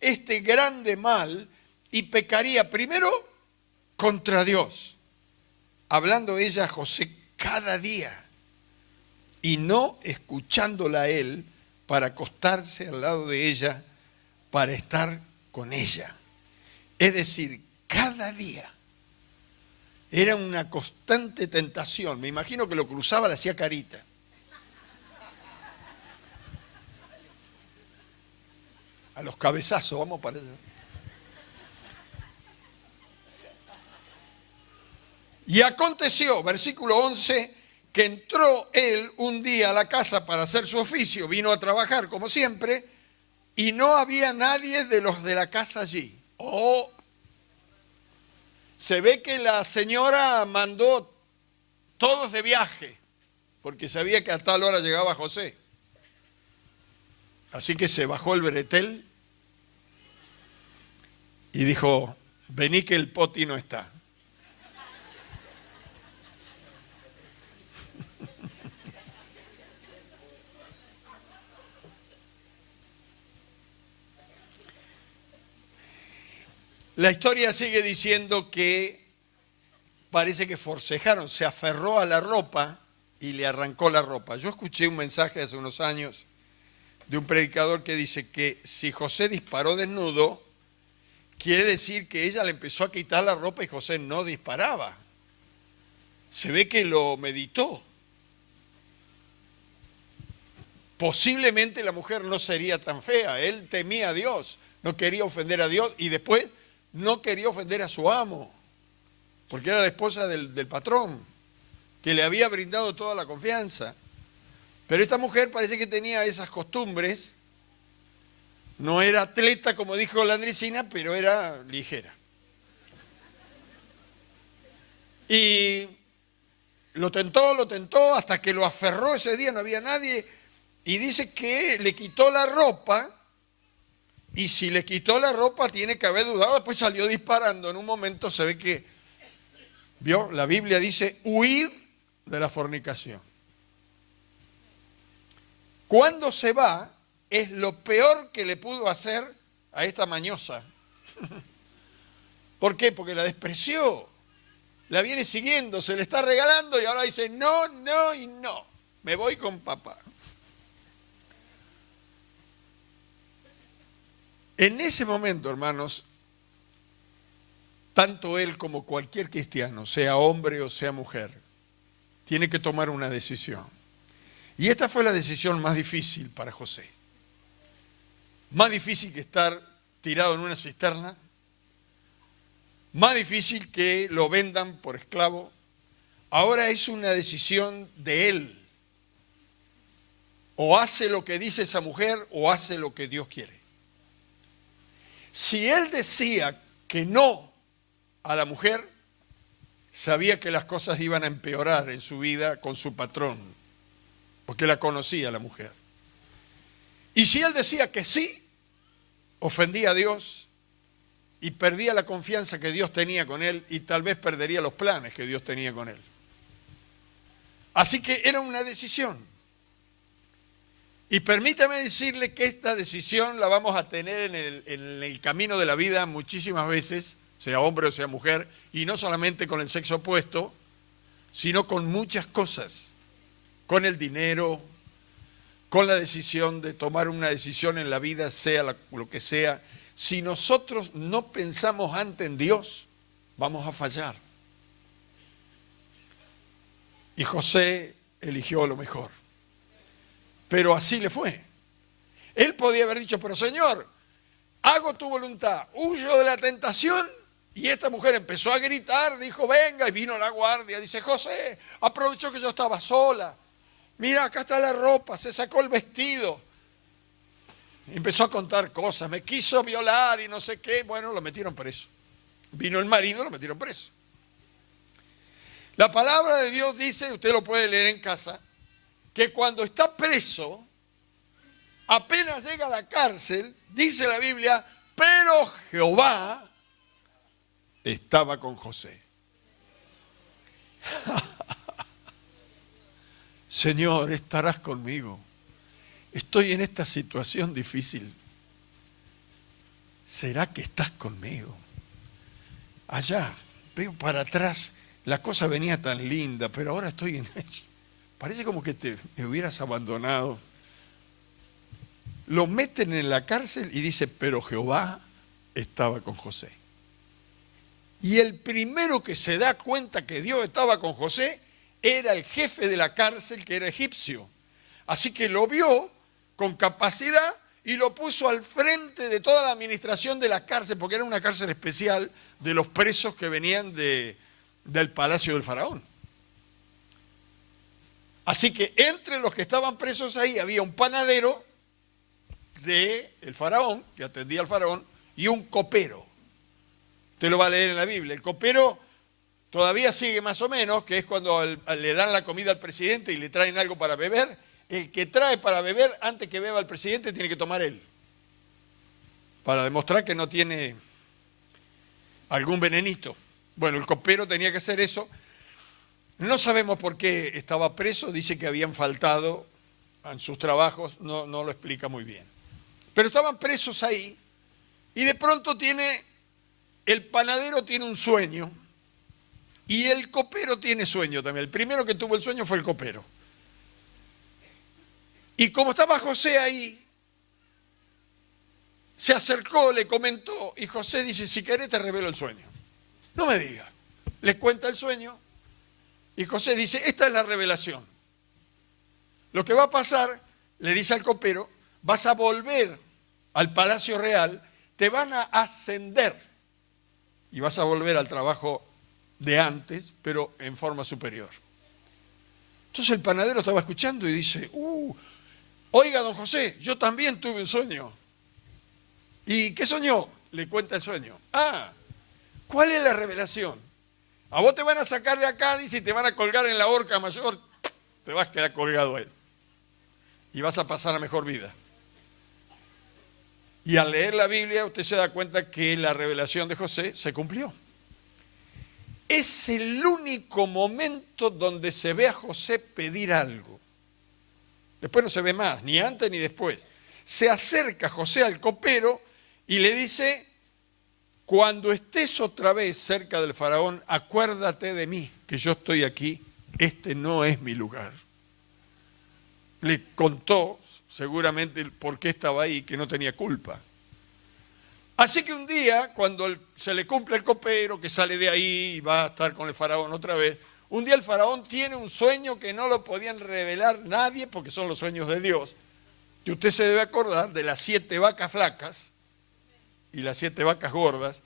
este grande mal y pecaría primero contra Dios? Hablando ella a José cada día y no escuchándola a él para acostarse al lado de ella, para estar con ella. Es decir, cada día era una constante tentación. Me imagino que lo cruzaba, le hacía carita. A los cabezazos, vamos para allá. Y aconteció, versículo 11, que entró él un día a la casa para hacer su oficio, vino a trabajar como siempre, y no había nadie de los de la casa allí. Oh, se ve que la señora mandó todos de viaje, porque sabía que a tal hora llegaba José. Así que se bajó el bretel y dijo, vení que el poti no está. La historia sigue diciendo que parece que forcejaron, se aferró a la ropa y le arrancó la ropa. Yo escuché un mensaje hace unos años de un predicador que dice que si José disparó desnudo, quiere decir que ella le empezó a quitar la ropa y José no disparaba. Se ve que lo meditó. Posiblemente la mujer no sería tan fea, él temía a Dios, no quería ofender a Dios y después no quería ofender a su amo, porque era la esposa del patrón, que le había brindado toda la confianza. Pero esta mujer parece que tenía esas costumbres, no era atleta como dijo la Andresina, pero era ligera. Y lo tentó hasta que lo aferró ese día, no había nadie, y dice que le quitó la ropa. Y si le quitó la ropa, tiene que haber dudado, después salió disparando. En un momento se ve que, ¿vio? La Biblia dice, huir de la fornicación. Cuando se va, es lo peor que le pudo hacer a esta mañosa. ¿Por qué? Porque la despreció. La viene siguiendo, se le está regalando y ahora dice, no, no y no. Me voy con papá. En ese momento, hermanos, tanto él como cualquier cristiano, sea hombre o sea mujer, tiene que tomar una decisión. Y esta fue la decisión más difícil para José. Más difícil que estar tirado en una cisterna, más difícil que lo vendan por esclavo. Ahora es una decisión de él. O hace lo que dice esa mujer o hace lo que Dios quiere. Si él decía que no a la mujer, sabía que las cosas iban a empeorar en su vida con su patrón, porque la conocía la mujer. Y si él decía que sí, ofendía a Dios y perdía la confianza que Dios tenía con él y tal vez perdería los planes que Dios tenía con él. Así que era una decisión. Y permítame decirle que esta decisión la vamos a tener en el camino de la vida muchísimas veces, sea hombre o sea mujer, y no solamente con el sexo opuesto, sino con muchas cosas, con el dinero, con la decisión de tomar una decisión en la vida, sea lo que sea. Si nosotros no pensamos antes en Dios, vamos a fallar. Y José eligió lo mejor. Pero así le fue. Él podía haber dicho, pero Señor, hago tu voluntad, huyo de la tentación Y esta mujer empezó a gritar, dijo, venga, y vino la guardia. Dice, José, aprovechó que yo estaba sola. Mira, acá está la ropa, se sacó el vestido. Empezó a contar cosas, me quiso violar y no sé qué. Bueno, lo metieron preso. Vino el marido, lo metieron preso. La palabra de Dios dice, usted lo puede leer en casa, que cuando está preso, apenas llega a la cárcel, dice la Biblia, pero Jehová estaba con José. Señor, estarás conmigo. Estoy en esta situación difícil. ¿Será que estás conmigo? Allá, veo para atrás, la cosa venía tan linda, pero ahora estoy en ello. Parece como que me hubieras abandonado. Lo meten en la cárcel y dice, pero Jehová estaba con José. Y el primero que se da cuenta que Dios estaba con José era el jefe de la cárcel, que era egipcio. Así que lo vio con capacidad y lo puso al frente de toda la administración de la cárcel, porque era una cárcel especial de los presos que venían del palacio del faraón. Así que entre los que estaban presos ahí había un panadero del faraón, que atendía al faraón, y un copero. Usted lo va a leer en la Biblia. El copero todavía sigue más o menos, que es cuando le dan la comida al presidente y le traen algo para beber. El que trae para beber, antes que beba el presidente, tiene que tomar él, para demostrar que no tiene algún venenito. Bueno, el copero tenía que hacer eso. No sabemos por qué estaba preso, dice que habían faltado en sus trabajos, no lo explica muy bien. Pero estaban presos ahí y de pronto el panadero tiene un sueño y el copero tiene sueño también. El primero que tuvo el sueño fue el copero. Y como estaba José ahí, se acercó, le comentó, y José dice, si querés te revelo el sueño. No me diga. Le cuenta el sueño, y José dice, esta es la revelación. Lo que va a pasar, le dice al copero, vas a volver al Palacio Real, te van a ascender, y vas a volver al trabajo de antes, pero en forma superior. Entonces el panadero estaba escuchando y dice, oiga, don José, yo también tuve un sueño. ¿Y qué soñó? Le cuenta el sueño. ¿Cuál es la revelación? A vos te van a sacar de acá, dice, y te van a colgar en la horca mayor, te vas a quedar colgado ahí. Y vas a pasar a mejor vida. Y al leer la Biblia, usted se da cuenta que la revelación de José se cumplió. Es el único momento donde se ve a José pedir algo. Después no se ve más, ni antes ni después. Se acerca José al copero y le dice, cuando estés otra vez cerca del faraón, acuérdate de mí, que yo estoy aquí, este no es mi lugar. Le contó seguramente por qué estaba ahí, que no tenía culpa. Así que un día, cuando se le cumple el copero, que sale de ahí y va a estar con el faraón otra vez, un día el faraón tiene un sueño que no lo podían revelar nadie, porque son los sueños de Dios, que usted se debe acordar de las 7 vacas flacas y las 7 vacas gordas,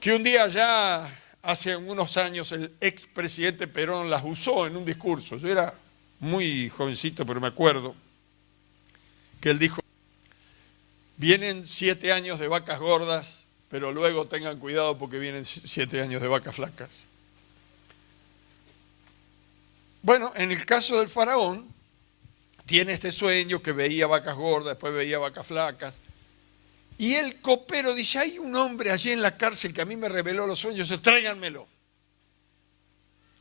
que un día ya hace unos años el expresidente Perón las usó en un discurso. Yo era muy jovencito, pero me acuerdo que él dijo, vienen 7 años de vacas gordas, pero luego tengan cuidado porque vienen 7 años de vacas flacas. Bueno, en el caso del faraón, tiene este sueño que veía vacas gordas, después veía vacas flacas. Y el copero dice, hay un hombre allí en la cárcel que a mí me reveló los sueños, tráiganmelo.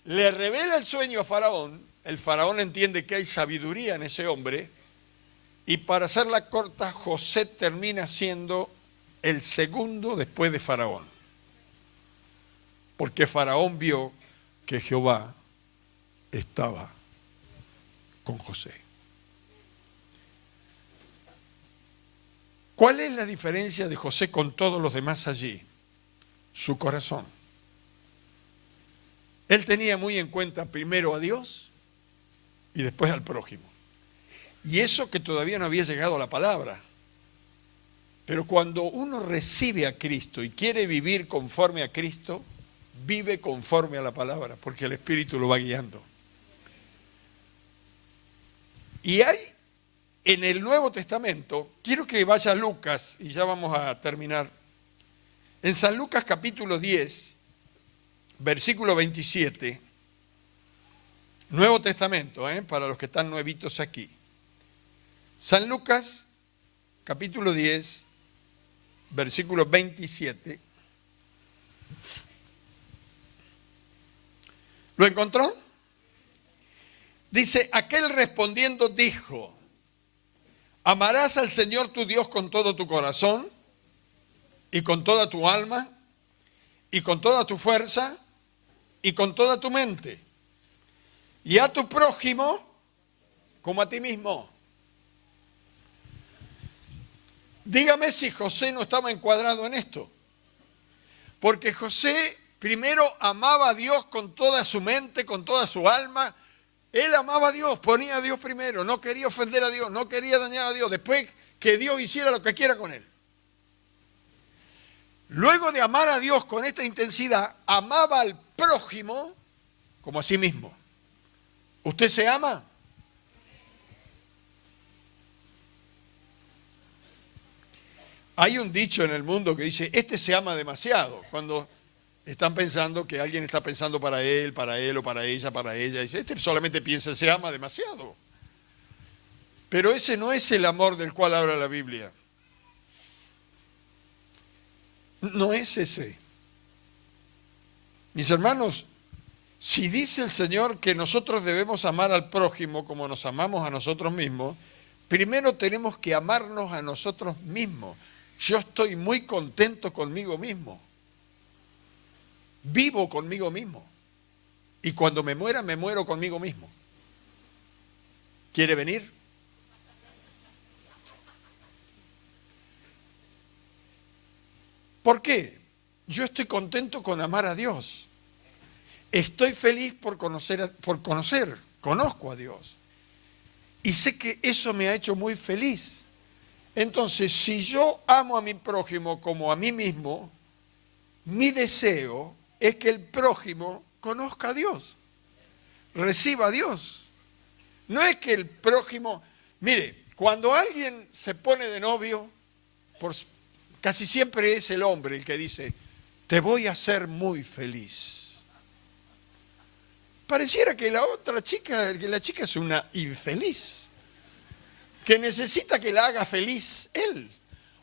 Le revela el sueño a Faraón, el faraón entiende que hay sabiduría en ese hombre, y para hacerla corta, José termina siendo el segundo después de Faraón. Porque Faraón vio que Jehová estaba con José. ¿Cuál es la diferencia de José con todos los demás allí? Su corazón. Él tenía muy en cuenta primero a Dios y después al prójimo. Y eso que todavía no había llegado a la palabra. Pero cuando uno recibe a Cristo y quiere vivir conforme a Cristo, vive conforme a la palabra, porque el Espíritu lo va guiando. Y hay en el Nuevo Testamento, quiero que vaya a Lucas, y ya vamos a terminar. En San Lucas capítulo 10, versículo 27, Nuevo Testamento, para los que están nuevitos aquí. San Lucas capítulo 10, versículo 27. ¿Lo encontró? Dice, aquel respondiendo dijo, amarás al Señor tu Dios con todo tu corazón y con toda tu alma y con toda tu fuerza y con toda tu mente, y a tu prójimo como a ti mismo. Dígame si José no estaba encuadrado en esto, porque José primero amaba a Dios con toda su mente, con toda su alma. Él amaba a Dios, ponía a Dios primero, no quería ofender a Dios, no quería dañar a Dios, después que Dios hiciera lo que quiera con él. Luego de amar a Dios con esta intensidad, amaba al prójimo como a sí mismo. ¿Usted se ama? Hay un dicho en el mundo que dice, este se ama demasiado, cuando están pensando que alguien está pensando para él o para ella. Dice, este solamente piensa, se ama demasiado. Pero ese no es el amor del cual habla la Biblia. No es ese. Mis hermanos, si dice el Señor que nosotros debemos amar al prójimo como nos amamos a nosotros mismos, primero tenemos que amarnos a nosotros mismos. Yo estoy muy contento conmigo mismo. Vivo conmigo mismo. Y cuando me muera, me muero conmigo mismo. ¿Quiere venir? ¿Por qué? Yo estoy contento con amar a Dios. Estoy feliz por conocer, conozco a Dios. Y sé que eso me ha hecho muy feliz. Entonces, si yo amo a mi prójimo como a mí mismo, mi deseo es que el prójimo conozca a Dios, reciba a Dios. No es que el prójimo... Mire, cuando alguien se pone de novio, casi siempre es el hombre el que dice, te voy a hacer muy feliz. Pareciera que la chica es una infeliz, que necesita que la haga feliz él.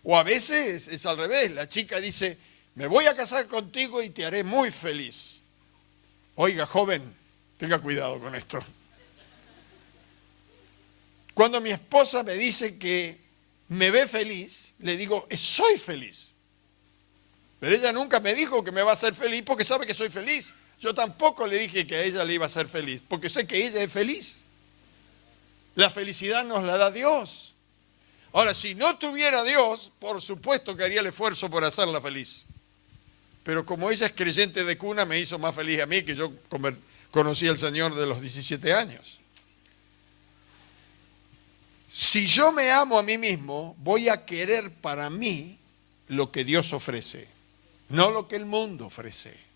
O a veces es al revés, la chica dice, me voy a casar contigo y te haré muy feliz. Oiga, joven, tenga cuidado con esto. Cuando mi esposa me dice que me ve feliz, le digo, soy feliz. Pero ella nunca me dijo que me va a hacer feliz porque sabe que soy feliz. Yo tampoco le dije que a ella le iba a hacer feliz, porque sé que ella es feliz. La felicidad nos la da Dios. Ahora, si no tuviera Dios, por supuesto que haría el esfuerzo por hacerla feliz. Pero como ella es creyente de cuna, me hizo más feliz a mí, que yo conocí al Señor de los 17 años. Si yo me amo a mí mismo, voy a querer para mí lo que Dios ofrece, no lo que el mundo ofrece.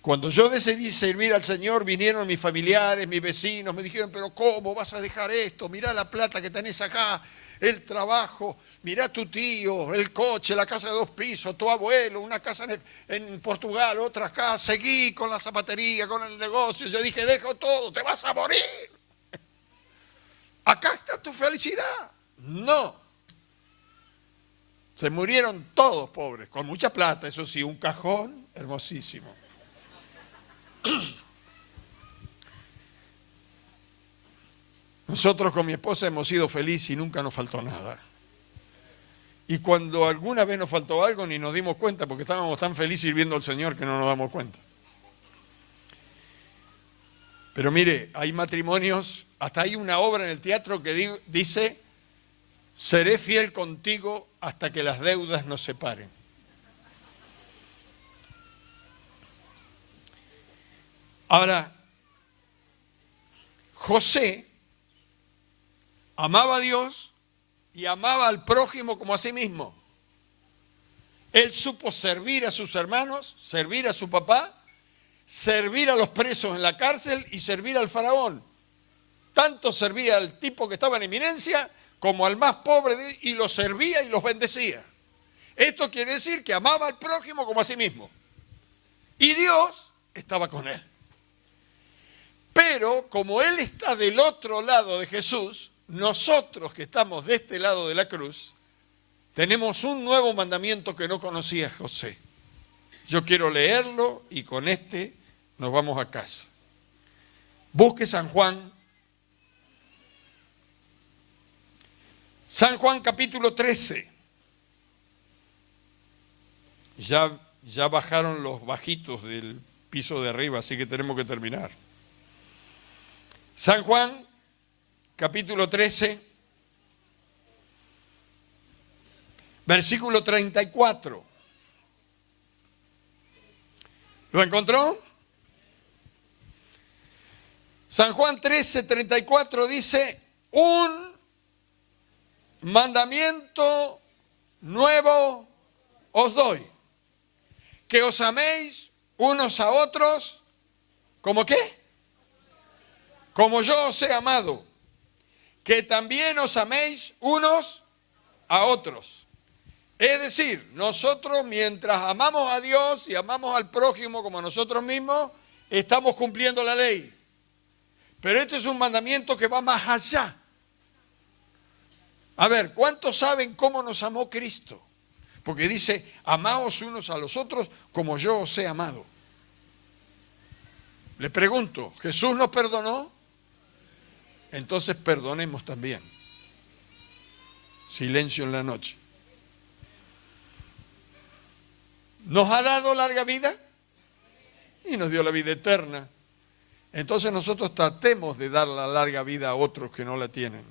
Cuando yo decidí servir al Señor, vinieron mis familiares, mis vecinos, me dijeron, pero ¿cómo vas a dejar esto? Mirá la plata que tenés acá, el trabajo, mirá tu tío, el coche, la casa de 2 pisos, tu abuelo, una casa en Portugal, otra acá, seguí con la zapatería, con el negocio. Yo dije, dejo todo, te vas a morir. Acá está tu felicidad. No. Se murieron todos pobres, con mucha plata, eso sí, un cajón hermosísimo. Nosotros con mi esposa hemos sido felices y nunca nos faltó nada. Y cuando alguna vez nos faltó algo ni nos dimos cuenta porque estábamos tan felices sirviendo al Señor que no nos damos cuenta. Pero mire, hay matrimonios, hasta hay una obra en el teatro que dice, seré fiel contigo hasta que las deudas nos separen. Ahora, José amaba a Dios y amaba al prójimo como a sí mismo. Él supo servir a sus hermanos, servir a su papá, servir a los presos en la cárcel y servir al faraón. Tanto servía al tipo que estaba en eminencia como al más pobre y los servía y los bendecía. Esto quiere decir que amaba al prójimo como a sí mismo. Y Dios estaba con él. Pero como él está del otro lado de Jesús, nosotros que estamos de este lado de la cruz, tenemos un nuevo mandamiento que no conocía José. Yo quiero leerlo y con este nos vamos a casa. Busque San Juan. San Juan capítulo 13. Ya bajaron los bajitos del piso de arriba, así que tenemos que terminar. San Juan capítulo 13. Versículo 34. ¿Lo encontró? San Juan 13, 34 dice, un mandamiento nuevo os doy, que os améis unos a otros, ¿como qué? Como yo os he amado, que también os améis unos a otros. Es decir, nosotros mientras amamos a Dios y amamos al prójimo como a nosotros mismos, estamos cumpliendo la ley. Pero este es un mandamiento que va más allá. A ver, ¿cuántos saben cómo nos amó Cristo? Porque dice, amaos unos a los otros como yo os he amado. Le pregunto, ¿Jesús nos perdonó? Entonces perdonemos también. Silencio en la noche. ¿Nos ha dado larga vida? Y nos dio la vida eterna. Entonces nosotros tratemos de dar la larga vida a otros que no la tienen.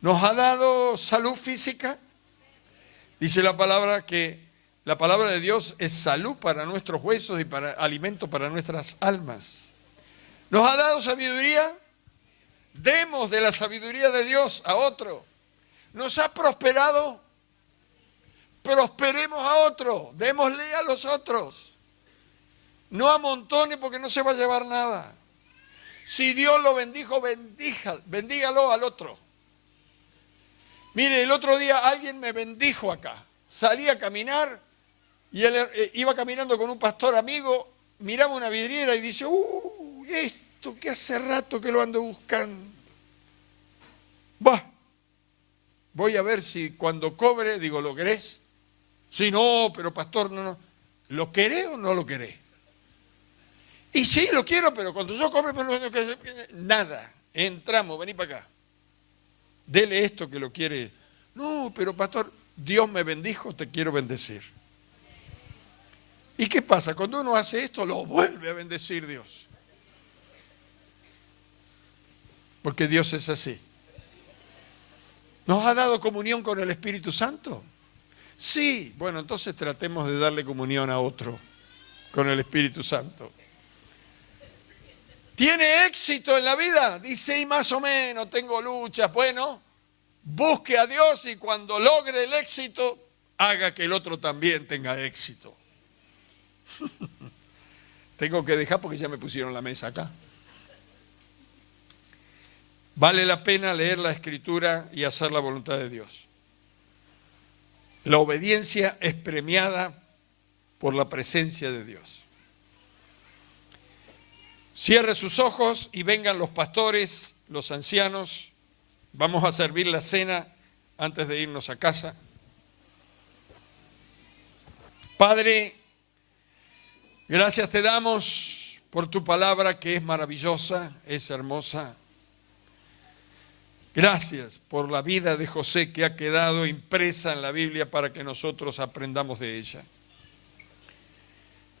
¿Nos ha dado salud física? Dice la palabra que la palabra de Dios es salud para nuestros huesos y para alimento para nuestras almas. ¿Nos ha dado sabiduría? Demos de la sabiduría de Dios a otro. ¿Nos ha prosperado? Prosperemos a otro, démosle a los otros. No amontone porque no se va a llevar nada. Si Dios lo bendijo, bendígalo al otro. Mire, el otro día alguien me bendijo acá. Salí a caminar y él iba caminando con un pastor amigo, miraba una vidriera y dice, esto que hace rato que lo ando buscando. Voy a ver si cuando cobre, digo, ¿lo querés? Sí, no, pero pastor, no. ¿Lo querés o no lo querés? Y sí, lo quiero, pero cuando yo cobre, nada. Entramos, vení para acá. Dele esto que lo quiere. No, pero pastor, Dios me bendijo, te quiero bendecir. ¿Y qué pasa? Cuando uno hace esto, lo vuelve a bendecir Dios. Porque Dios es así. ¿Nos ha dado comunión con el Espíritu Santo? Sí. Bueno, entonces tratemos de darle comunión a otro con el Espíritu Santo. ¿Tiene éxito en la vida? Dice, y más o menos, tengo luchas. Bueno, busque a Dios y cuando logre el éxito, haga que el otro también tenga éxito. Tengo que dejar porque ya me pusieron la mesa acá. Vale la pena leer la Escritura y hacer la voluntad de Dios. La obediencia es premiada por la presencia de Dios. Cierre sus ojos y vengan los pastores, los ancianos. Vamos a servir la cena antes de irnos a casa. Padre, gracias te damos por tu palabra que es maravillosa, es hermosa. Gracias por la vida de José que ha quedado impresa en la Biblia para que nosotros aprendamos de ella.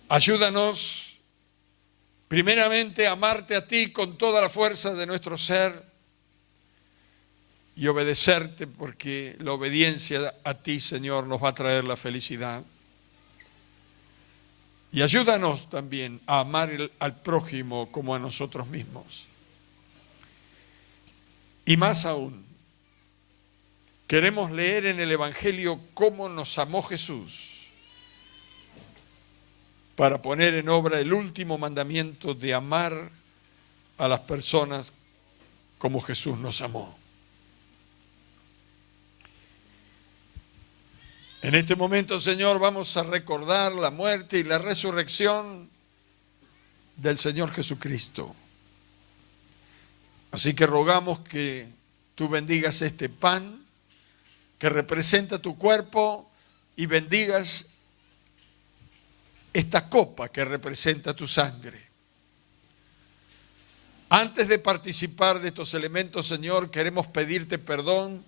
Ayúdanos primeramente a amarte a ti con toda la fuerza de nuestro ser y obedecerte porque la obediencia a ti, Señor, nos va a traer la felicidad. Y ayúdanos también a amar al prójimo como a nosotros mismos. Y más aún, Queremos leer en el Evangelio cómo nos amó Jesús para poner en obra el último mandamiento de amar a las personas como Jesús nos amó. En este momento, Señor, vamos a recordar la muerte y la resurrección del Señor Jesucristo. Así que rogamos que tú bendigas este pan que representa tu cuerpo y bendigas esta copa que representa tu sangre. Antes de participar de estos elementos, Señor, queremos pedirte perdón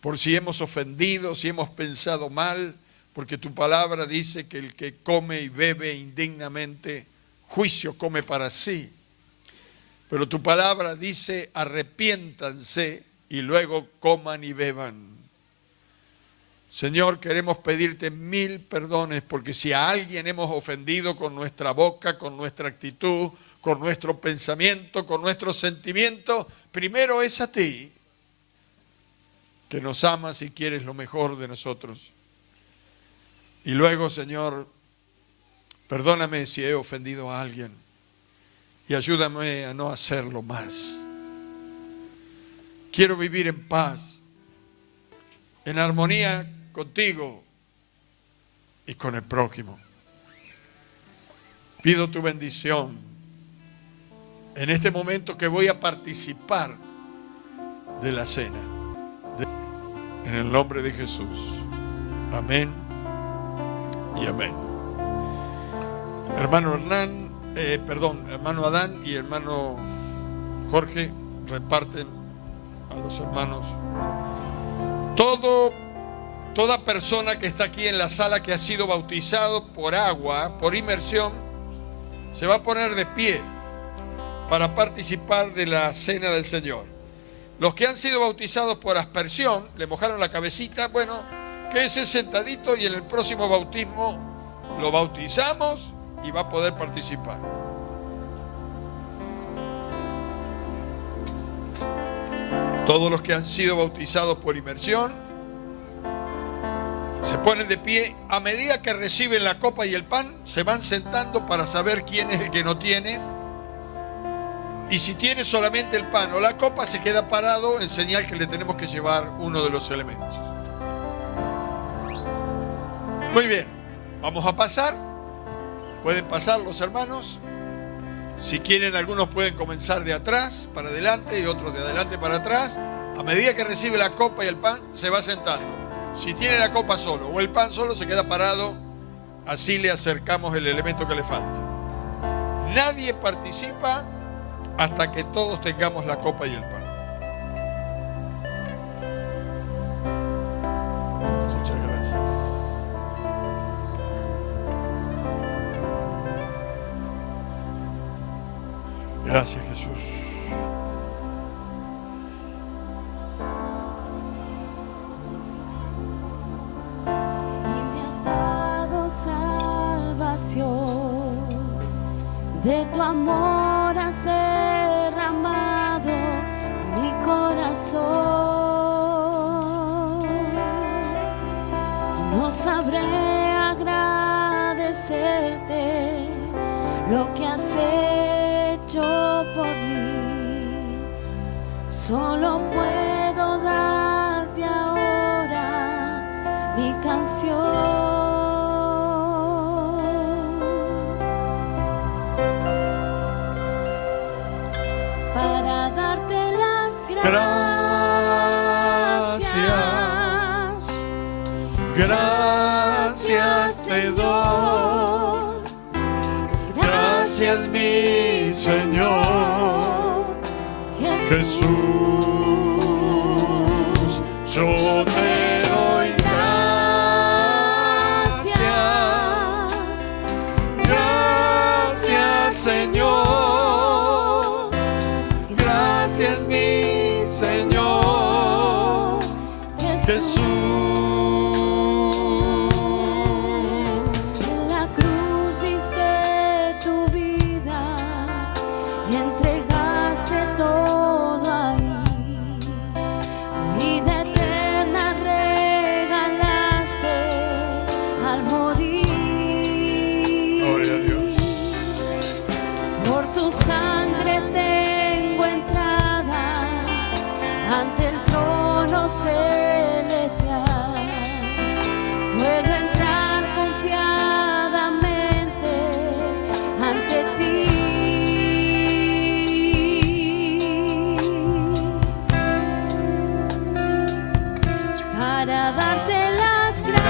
por si hemos ofendido, si hemos pensado mal, porque tu palabra dice que el que come y bebe indignamente, juicio come para sí. Pero tu palabra dice, arrepiéntanse y luego coman y beban. Señor, queremos pedirte 1000 perdones, porque si a alguien hemos ofendido con nuestra boca, con nuestra actitud, con nuestro pensamiento, con nuestros sentimientos, primero es a ti, que nos amas y quieres lo mejor de nosotros. Y luego, Señor, perdóname si he ofendido a alguien y ayúdame a no hacerlo más. Quiero vivir en paz, en armonía contigo y con el prójimo. Pido tu bendición en este momento que voy a participar de la cena. En el nombre de Jesús. Amén y amén. Hermano hermano Adán y hermano Jorge reparten a los hermanos. Toda persona que está aquí en la sala que ha sido bautizado por agua, por inmersión, se va a poner de pie para participar de la cena del Señor. Los que han sido bautizados por aspersión, le mojaron la cabecita, bueno, quédese sentadito y en el próximo bautismo lo bautizamos y va a poder participar. Todos los que han sido bautizados por inmersión se ponen de pie. A medida que reciben la copa y el pan, se van sentando para saber quién es el que no tiene. Y si tiene solamente el pan o la copa, se queda parado en señal que le tenemos que llevar uno de los elementos. Muy bien, vamos a pasar. Pueden pasar los hermanos. Si quieren, algunos pueden comenzar de atrás para adelante y otros de adelante para atrás. A medida que recibe la copa y el pan, se va sentando. Si tiene la copa solo o el pan solo, se queda parado. Así le acercamos el elemento que le falta. Nadie participa hasta que todos tengamos la copa y el pan. Muchas gracias. Gracias, Jesús. De tu amor has derramado mi corazón. No sabré agradecerte lo que has hecho por mí. Solo puedo darte ahora mi canción. Gracias te doy, gracias mi Señor Jesús, yo te doy gracias Señor, gracias mi Señor Jesús. Entregaste todo ahí, vida eterna sangre tengo entrada ante el trono celestial. Puedo entrar confiadamente ante ti para darte las gracias.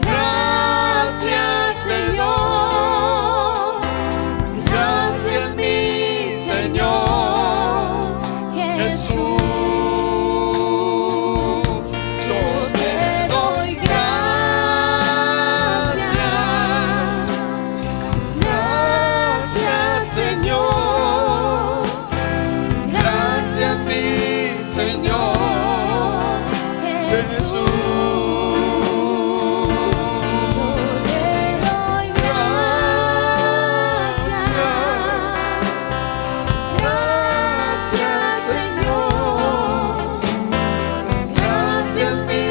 Gracias, Señor. Gracias, mi Señor Jesús. Yo te doy gracias. Gracias, Señor. Gracias, mi Señor Jesús. Yo te doy gracias. Gracias, Señor. Gracias, mi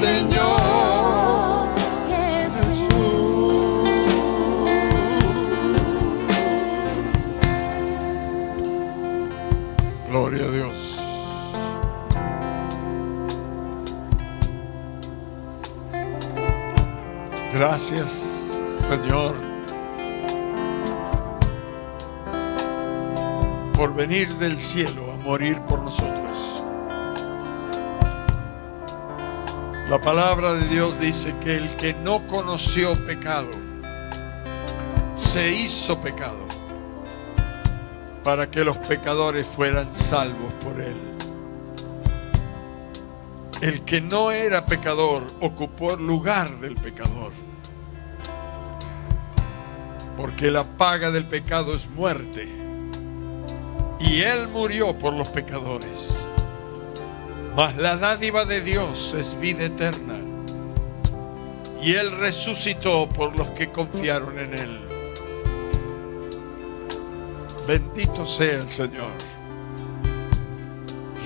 Señor Jesús. Gloria a Dios. Gracias, Señor, por venir del cielo a morir por nosotros. La palabra de Dios dice que el que no conoció pecado se hizo pecado para que los pecadores fueran salvos por él. El que no era pecador ocupó el lugar del pecador, porque la paga del pecado es muerte, y él murió por los pecadores. Mas la dádiva de Dios es vida eterna, y él resucitó por los que confiaron en él. Bendito sea el Señor,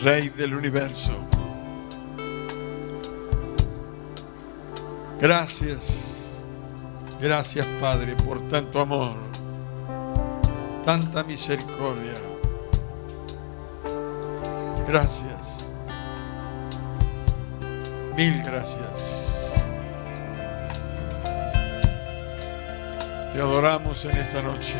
Rey del universo. Gracias, gracias, Padre, por tanto amor, tanta misericordia. Gracias, mil gracias. Te adoramos en esta noche.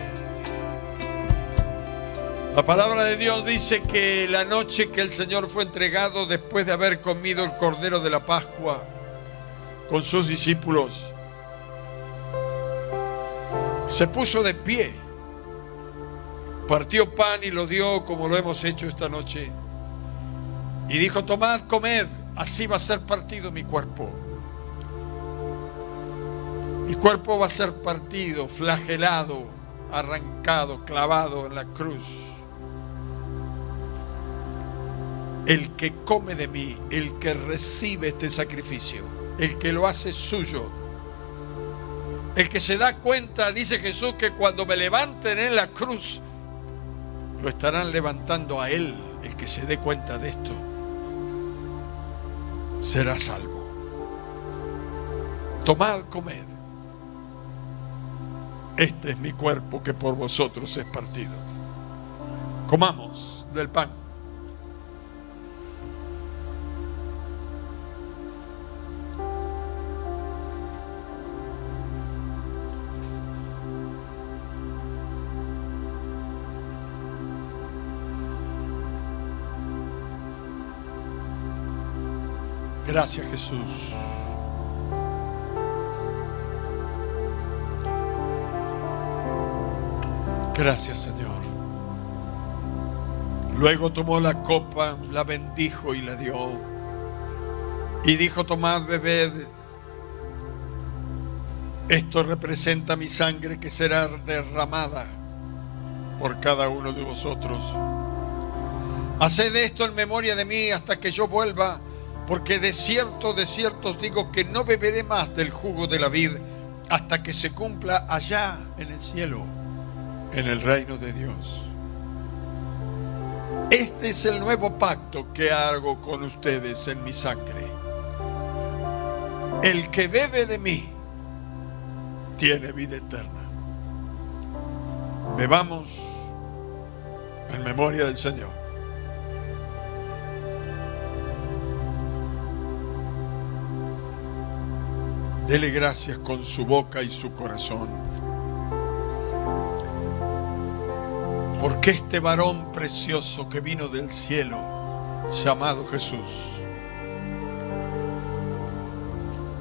La palabra de Dios dice que la noche que el Señor fue entregado, después de haber comido el cordero de la Pascua con sus discípulos, se puso de pie, partió pan y lo dio como lo hemos hecho esta noche, y dijo: tomad, comed, así va a ser partido mi cuerpo. Mi cuerpo va a ser partido, flagelado, arrancado, clavado en la cruz. El que come de mí, el que recibe este sacrificio, el que lo hace suyo, el que se da cuenta, dice Jesús, que cuando me levanten en la cruz, lo estarán levantando a él. El que se dé cuenta de esto será salvo. Tomad, comed. Este es mi cuerpo que por vosotros es partido. Comamos del pan. Gracias, Jesús. Gracias, Señor. Luego tomó la copa, la bendijo y la dio. Y dijo: tomad, bebed. Esto representa mi sangre que será derramada por cada uno de vosotros. Haced esto en memoria de mí hasta que yo vuelva. Porque de cierto os digo que no beberé más del jugo de la vid hasta que se cumpla allá en el cielo, en el reino de Dios. Este es el nuevo pacto que hago con ustedes en mi sangre. El que bebe de mí tiene vida eterna. Bebamos en memoria del Señor. Dele gracias con su boca y su corazón, porque este varón precioso que vino del cielo, llamado Jesús,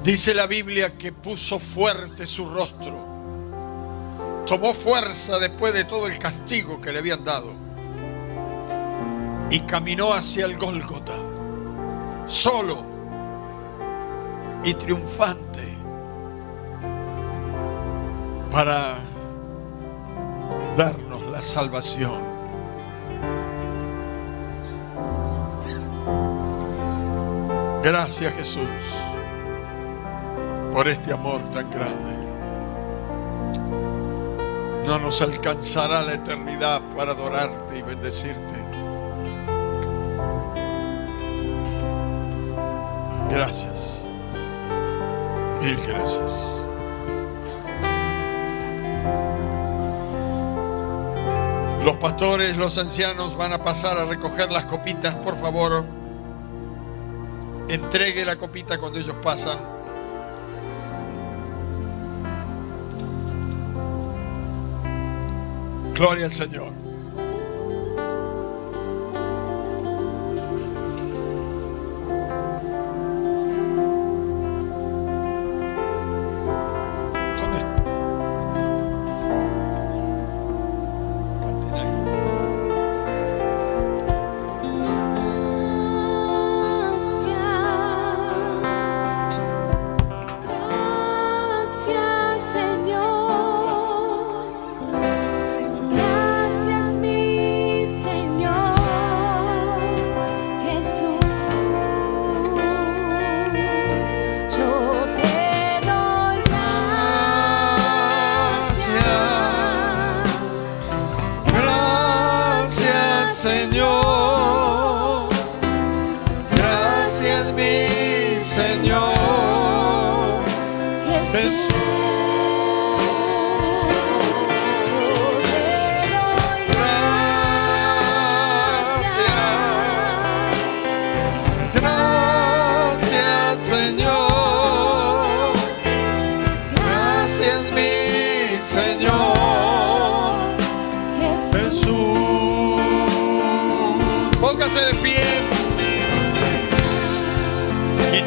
dice la Biblia que puso fuerte su rostro, tomó fuerza después de todo el castigo que le habían dado y caminó hacia el Gólgota, solo y triunfante, para darnos la salvación. Gracias, Jesús, por este amor tan grande. No nos alcanzará la eternidad para adorarte y bendecirte. Gracias. Mil gracias. Los pastores, los ancianos van a pasar a recoger las copitas. Por favor, entregue la copita cuando ellos pasan. Gloria al Señor.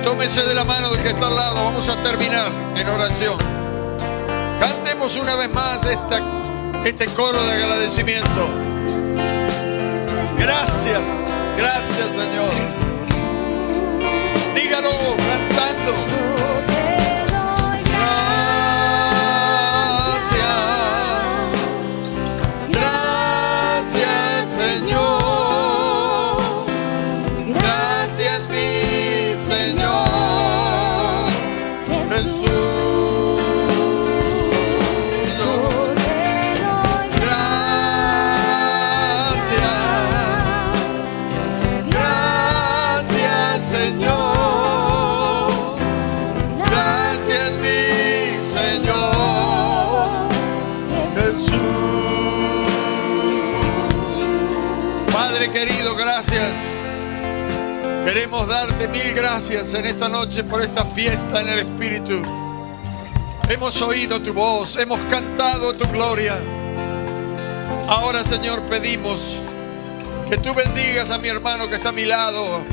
Tómese de la mano del que está al lado. Vamos a terminar en oración. Cantemos una vez más este coro de agradecimiento. Gracias, gracias, Señor. Dígalo cantando. Querido, gracias. Queremos darte mil gracias en esta noche por esta fiesta en el Espíritu. Hemos oído tu voz, hemos cantado tu gloria. Ahora, Señor, pedimos que tú bendigas a mi hermano que está a mi lado,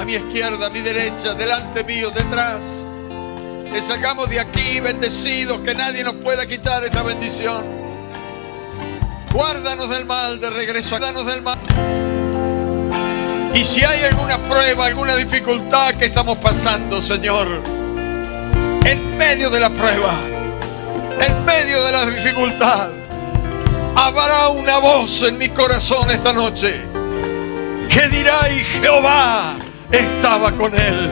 a mi izquierda, a mi derecha, delante mío, detrás. Que salgamos de aquí bendecidos, que nadie nos pueda quitar esta bendición. Guárdanos del mal, de regreso, guárdanos del mal. Y si hay alguna prueba, alguna dificultad que estamos pasando, Señor, en medio de la prueba, en medio de la dificultad, habrá una voz en mi corazón esta noche que dirá: y Jehová estaba con él,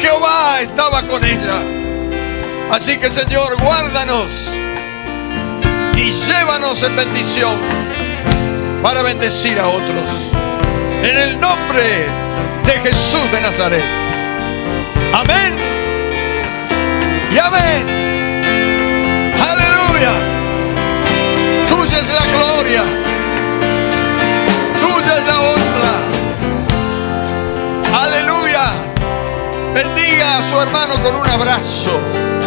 Jehová estaba con ella. Así que, Señor, guárdanos y llévanos en bendición para bendecir a otros. En el nombre de Jesús de Nazaret. Amén. Y amén. su hermano con un abrazo.